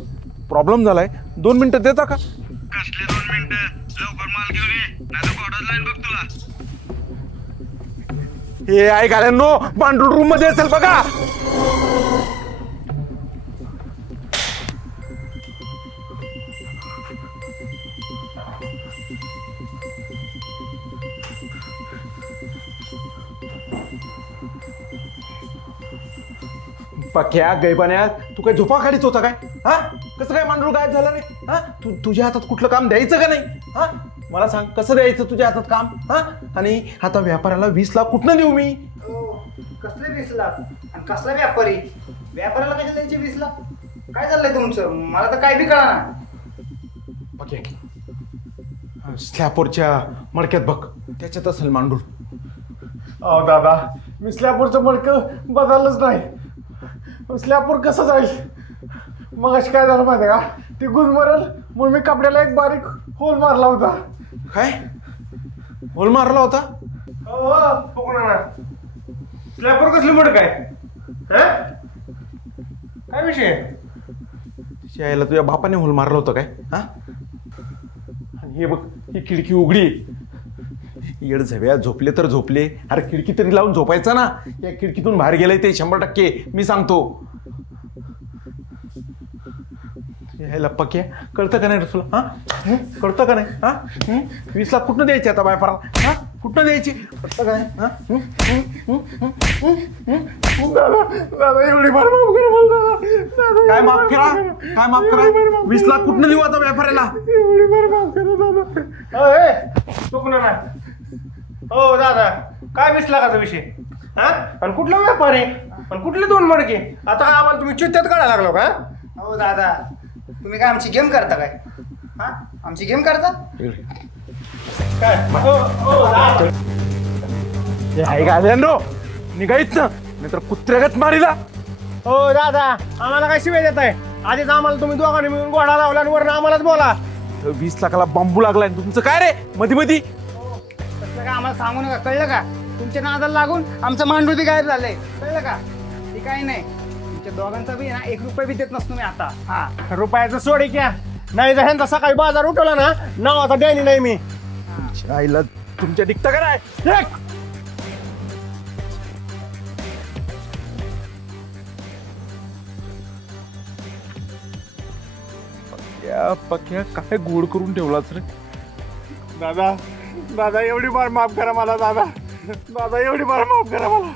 प्रॉब्लेम झालाय, 2 मिनिटं देता का? कसले 2 मिनिटं? लवकर माल घेऊन ये, नाही तर घोडाच लाईन बघ तुला. हे ऐकायला नो, पांढरूण रूम मध्ये असेल बघा. पक्या गैबान्या, तू काय झोपा काढीत होता काय? हा कसं काय मांडूळ गायब झाला रे? हा तुझ्या हातात कुठलं काम द्यायचं का नाही? हा मला सांग, कसं द्यायचं तुझ्या हातात काम? हा आणि आता व्यापाऱ्याला 20 लाख कुठनं देऊ मी? कसले 20 लाख आणि कसला व्यापारी? व्यापाऱ्याला कशाला द्यायचे 20 लाख? काय चाललंय तुमचं? मला तर काय बी कळना. स्लॅपवरच्या मडक्यात बघ, त्याच्यात असेल मांडूळ. अहो दादा, मी स्लॅपवरचं मडकं बदललंच नाही. स्लॅपवर कसं जाईल? मग अशी काय झालं माहिती का, ती गुदमरल म्हणून मी कपड्याला एक बारीक होल मारला होता. काय होल मारला होता? स्लॅपवर कसली मडक आहे? काय विषय? शाळेला तुझ्या बापाने होल मारला होता काय? हा, आणि हे बघ, ही खिडकी उघडी. येड झव्या झोपले तर झोपले, अरे खिडकी तरी लावून झोपायचा ना. या खिडकीतून बाहेर गेलंय ते 100% मी सांगतो. यायला पक्या कळतं का नाही रे तुला? हा, कळतं का नाही? हा, 20 लाख कुठनं द्यायचे आता बायपारा? हा, कुठनं द्यायची? कळतं काय? हा, दादा एवढी मार माफ करा मला. काय माफ करा? काय माफ करा? 20 लाख कुठनं देऊ आता व्यापाऱ्याला? एवढी मार माफ करा दादा. चुकणार नाही. हो दादा, काय 20 लाखाचा विषय? हा, आणि कुठला व्यापारी आणि कुठले 2 मडके? आता आम्हाला तुम्ही चित्त्यात काढायला लागलो का? हो दादा, तुम्ही काय आमची गेम करता काय? हा, आमची गेम करता काय? निघायच ना, नाहीतर कुत्र्यागत मारीला. हो दादा, आम्हाला काय शिवाय देत आहे? आधीच आम्हाला तुम्ही दोघांनी मिळून घोडा लावला आणि वरून आम्हालाच बोला. 20 लाखाला बांबू लागलाय तुमचं काय रे मधी मधी? तसलं काय आम्हाला सांगू नका, कळलं का? तुमच्या नादाला लागून आमचं मांडूळ बी गायब झालंय, कळलं का? ते काही नाही, तुमच्या दोघांचा बी ना 1 रुपया बी देत नसतो मी आता. हा, रुपयाचं सोडे क्या नाही. जर ह्यांचा सकाळी बाजार उठवला ना, नावाचा डॅनी नाही मी. आईला तुमच्या दिखता काय? पक्या काय गोड करून ठेवलाच रे. दादा, दादा एवढी मार माफ करा मला. दादा, दादा एवढी मार माफ करा मला.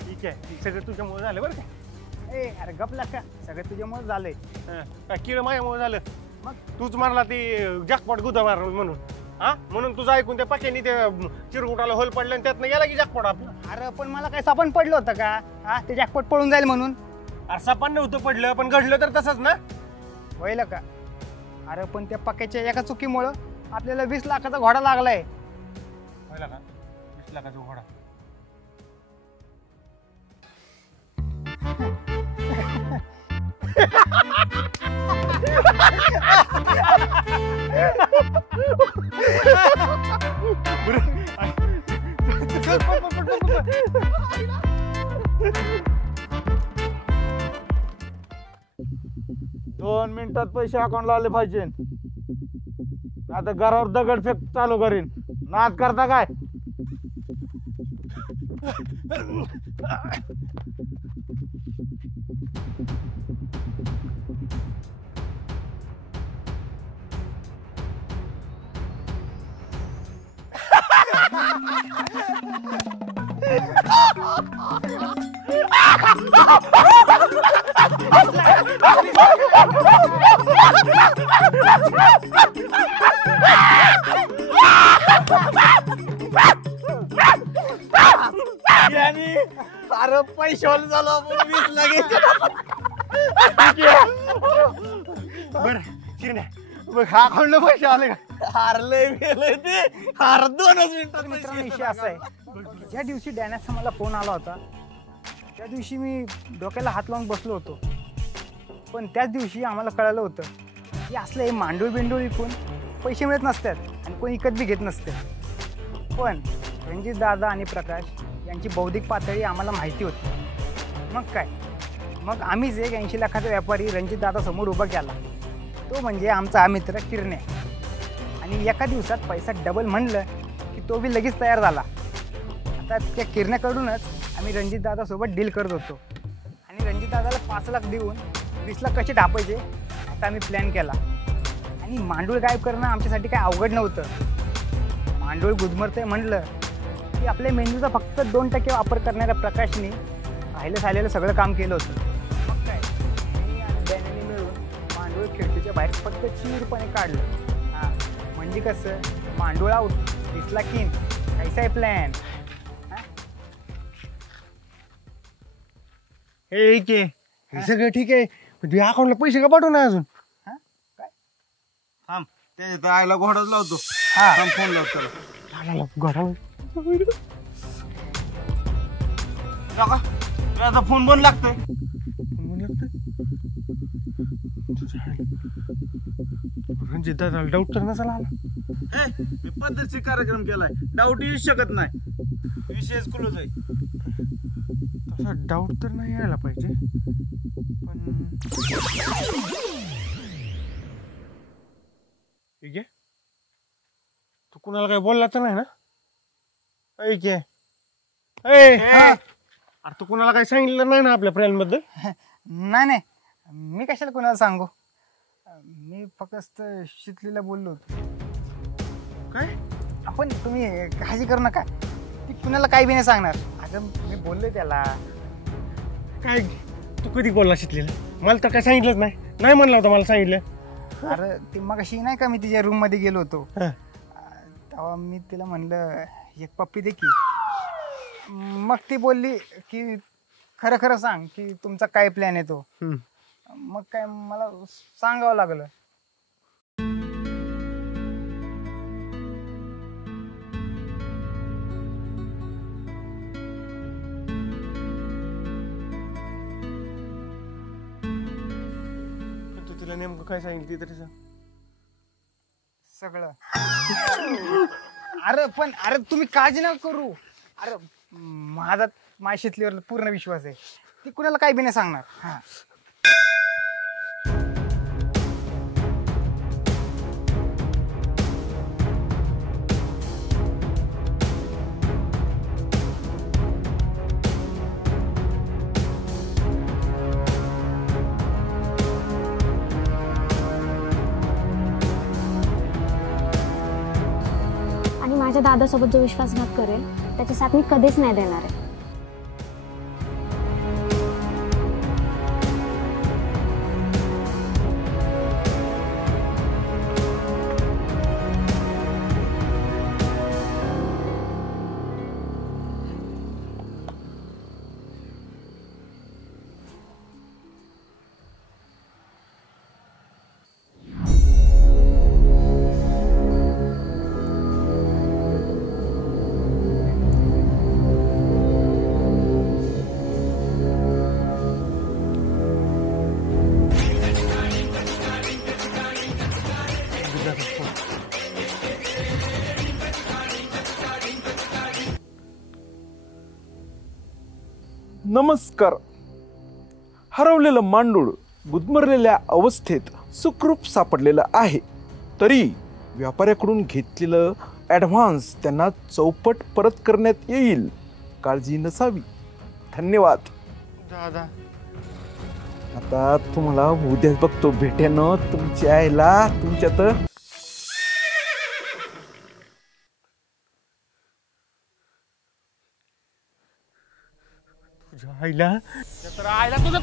ठीक आहे, सगळं तुझ्यामुळे झालं बरं का? अरे गपला का, सगळं तुझ्यामुळे झालंय. किळ माझ्यामुळे झालं. मग तूच मारला ती जॅकपॉट गुदा मारला म्हणून. हा, म्हणून तुझं ऐकून त्या पाक्यानी ते चिरकुटाला होल पडलं आणि त्यातनं गेला की जॅकपॉट आपला. अरे पण मला काय सापण पडलं होतं का? हा, ते जॅकपॉट पळून जाईल म्हणून. अरे सापण नव्हतं पडलं, पण घडलं तर तसंच ना. होईल का? अरे पण त्या पक्याच्या एका चुकीमुळं आपल्याला 20 लाखाचा घोडा लागलाय. होईल का? 20 लाखाचा घोडा. दोन मिनिटात पैसे अकाउंटला आले पाहिजे. आता घरावर दगडफेक चालू करीन. नाद करता काय? अरे पैशावाला झालो आपण 20 लाख. बरं शिरण्या, बघ हा अकाउंटला पैसे आले का? हारले गेले ते. हार 2 मिनिटात. मित्रांनो विषय असा आहे, ज्या दिवशी डॅनॅचा मला फोन आला होता त्या दिवशी मी डोक्याला हात लावून बसलो होतो. पण त्याच दिवशी आम्हाला कळालं होतं की असलं हे मांडूळ बिंडूळ विकून पैसे मिळत नसतात आणि कोणी विकत बी घेत नसते. पण रणजित दादा आणि प्रकाश यांची बौद्धिक पातळी आम्हाला माहिती होती. मग काय, मग आम्हीच एक 80 लाखाचा व्यापारी रणजित दादा समोर उभा केला. तो म्हणजे आमचा हा मित्र किरण्या. आणि एका दिवसात पैसा डबल म्हणलं की तो बी लगेच तयार झाला. आता त्या किरण्याकडूनच आम्ही रणजित दादासोबत डील करत होतो. आणि रणजित दादाला 5 लाख देऊन 20 लाख कसे ढापायचे आता आम्ही प्लॅन केला. आणि मांडूळ गायब करणं आमच्यासाठी काय अवघड नव्हतं. मांडूळ गुदमरतंय म्हणलं की आपल्या मेंदूचा फक्त 2% वापर करणाऱ्या प्रकाशने राहिलं झालेलं सगळं काम केलं होतं. मग काय मी आणि डॅनीने मिळून मांडूळ खिडकीच्या बाहेर पद्धतशीरपणे काढलं. हां म्हणजे कसं, मांडूळ आऊट दिसला की कैसा आहे प्लॅन. हे के हे सगळं ठीक आहे, पण तुझ्या अकाउंटला पैसे का पाठवू ना अजून. थांब ते आईला घोडाच लावतो. थांब फोन लावतो त्याला. आता फोन बंद लागतोय. रणजित दादा डाऊट तर नसायला आला. मी पद्धतशीर कार्यक्रम केलाय, डाऊट येऊ शकत नाही. विशेष क्लोज आहे. तसा डाऊट तर नाही यायला पाहिजे, पण ठीक आहे. तू कुणाला काही बोलला तर नाही ना. ऐक अरे तू कुणाला काही सांगितलं नाही ना आपल्या प्लॅन बद्दल. नाही नाही, मी कशाला कोणाला सांगू. मी फक्त शितलीला बोललो होतो. काय आपण तुम्ही काळजी करू नका, ती कुणाला काही बी नाही सांगणार. अगं मी बोललोय त्याला. काय तू कधी बोलला शिकलेला? मला तर काय सांगितलंच नाही म्हणलं होतं मला सांगितलं. अरे ती मग अशी नाही का, मी तिच्या रूम मध्ये गेलो होतो तेव्हा मी तिला म्हणलं एक पप्पी दे की. मग ती बोलली की खरं खरं सांग की तुमचा काय प्लॅन आहे तो. मग काय मला सांगावं लागलं. तू तिला नेमकं काय सांगितलं तरी सांग. सगळं. अरे तुम्ही काळजी नका करू. अरे माझ्या शितलीवर पूर्ण विश्वास आहे, ती कुणाला काही बी नाही सांगणार. हा माझ्या दादासोबत जो विश्वासघात करेल त्याची साथ मी कधीच नाही देणार आहे. नमस्कार. हरवलेलं मांडूळ गुदमरलेल्या अवस्थेत सुखरूप सापडलेलं आहे, तरी व्यापाऱ्याकडून घेतलेलं ॲडव्हान्स त्यांना चौपट परत करण्यात येईल. काळजी नसावी. धन्यवाद दादा. आता तुम्हाला उद्या बघतो भेट्यानं तुमच्या आईला तुमच्यात. आईला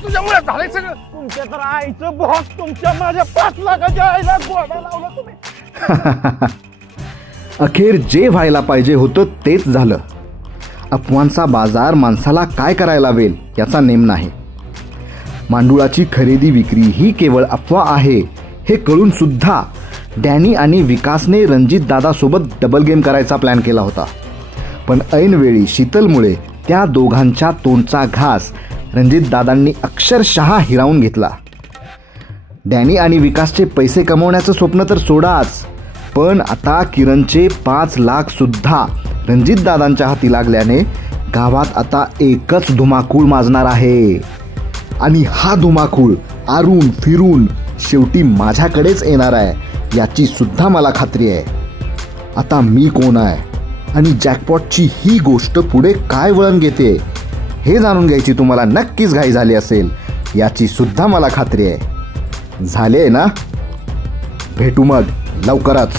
तुझ्यामुळे झालंय सगळं. तुमच्या तर आईचं बॉस तुमच्या माझ्या 5 लाखाच्या आईला गोडा लावला तुम्ही. अखेर जे व्हायला पाहिजे होतं तेच झालं. अफवांचा बाजार माणसाला काय करायला लावेल याचा नेम नाही. मांडुळाची खरेदी विक्री ही केवळ अफवा आहे हे कळून सुद्धा डॅनी आणि विकासने रणजित दादासोबत डबल गेम करायचा प्लॅन केला होता. पण ऐनवेळी शीतलमुळे त्या दोघांच्या तोंडचा घास रणजित दादांनी अक्षरशः हिरावून घेतला. डॅनी आणि विकासचे पैसे कमवण्याचं स्वप्न तर सोडाच, पण आता किरणचे 5 लाख सुद्धा रणजित दादांच्या हाती लागल्याने गावात आता एकच धुमाकूळ माजणार आहे. आणि हा धुमाकूळ आरून फिरून शेवटी माझ्याकडेच येणार आहे याची सुद्धा मला खात्री आहे. आता मी कोण आहे आणि जॅकपॉटची ही गोष्ट पुढे काय वळण घेते हे जाणून घ्यायची तुम्हाला नक्कीच घाई झाली असेल याची सुद्धा मला खात्री आहे. झाले ना? भेटू मग लवकरच.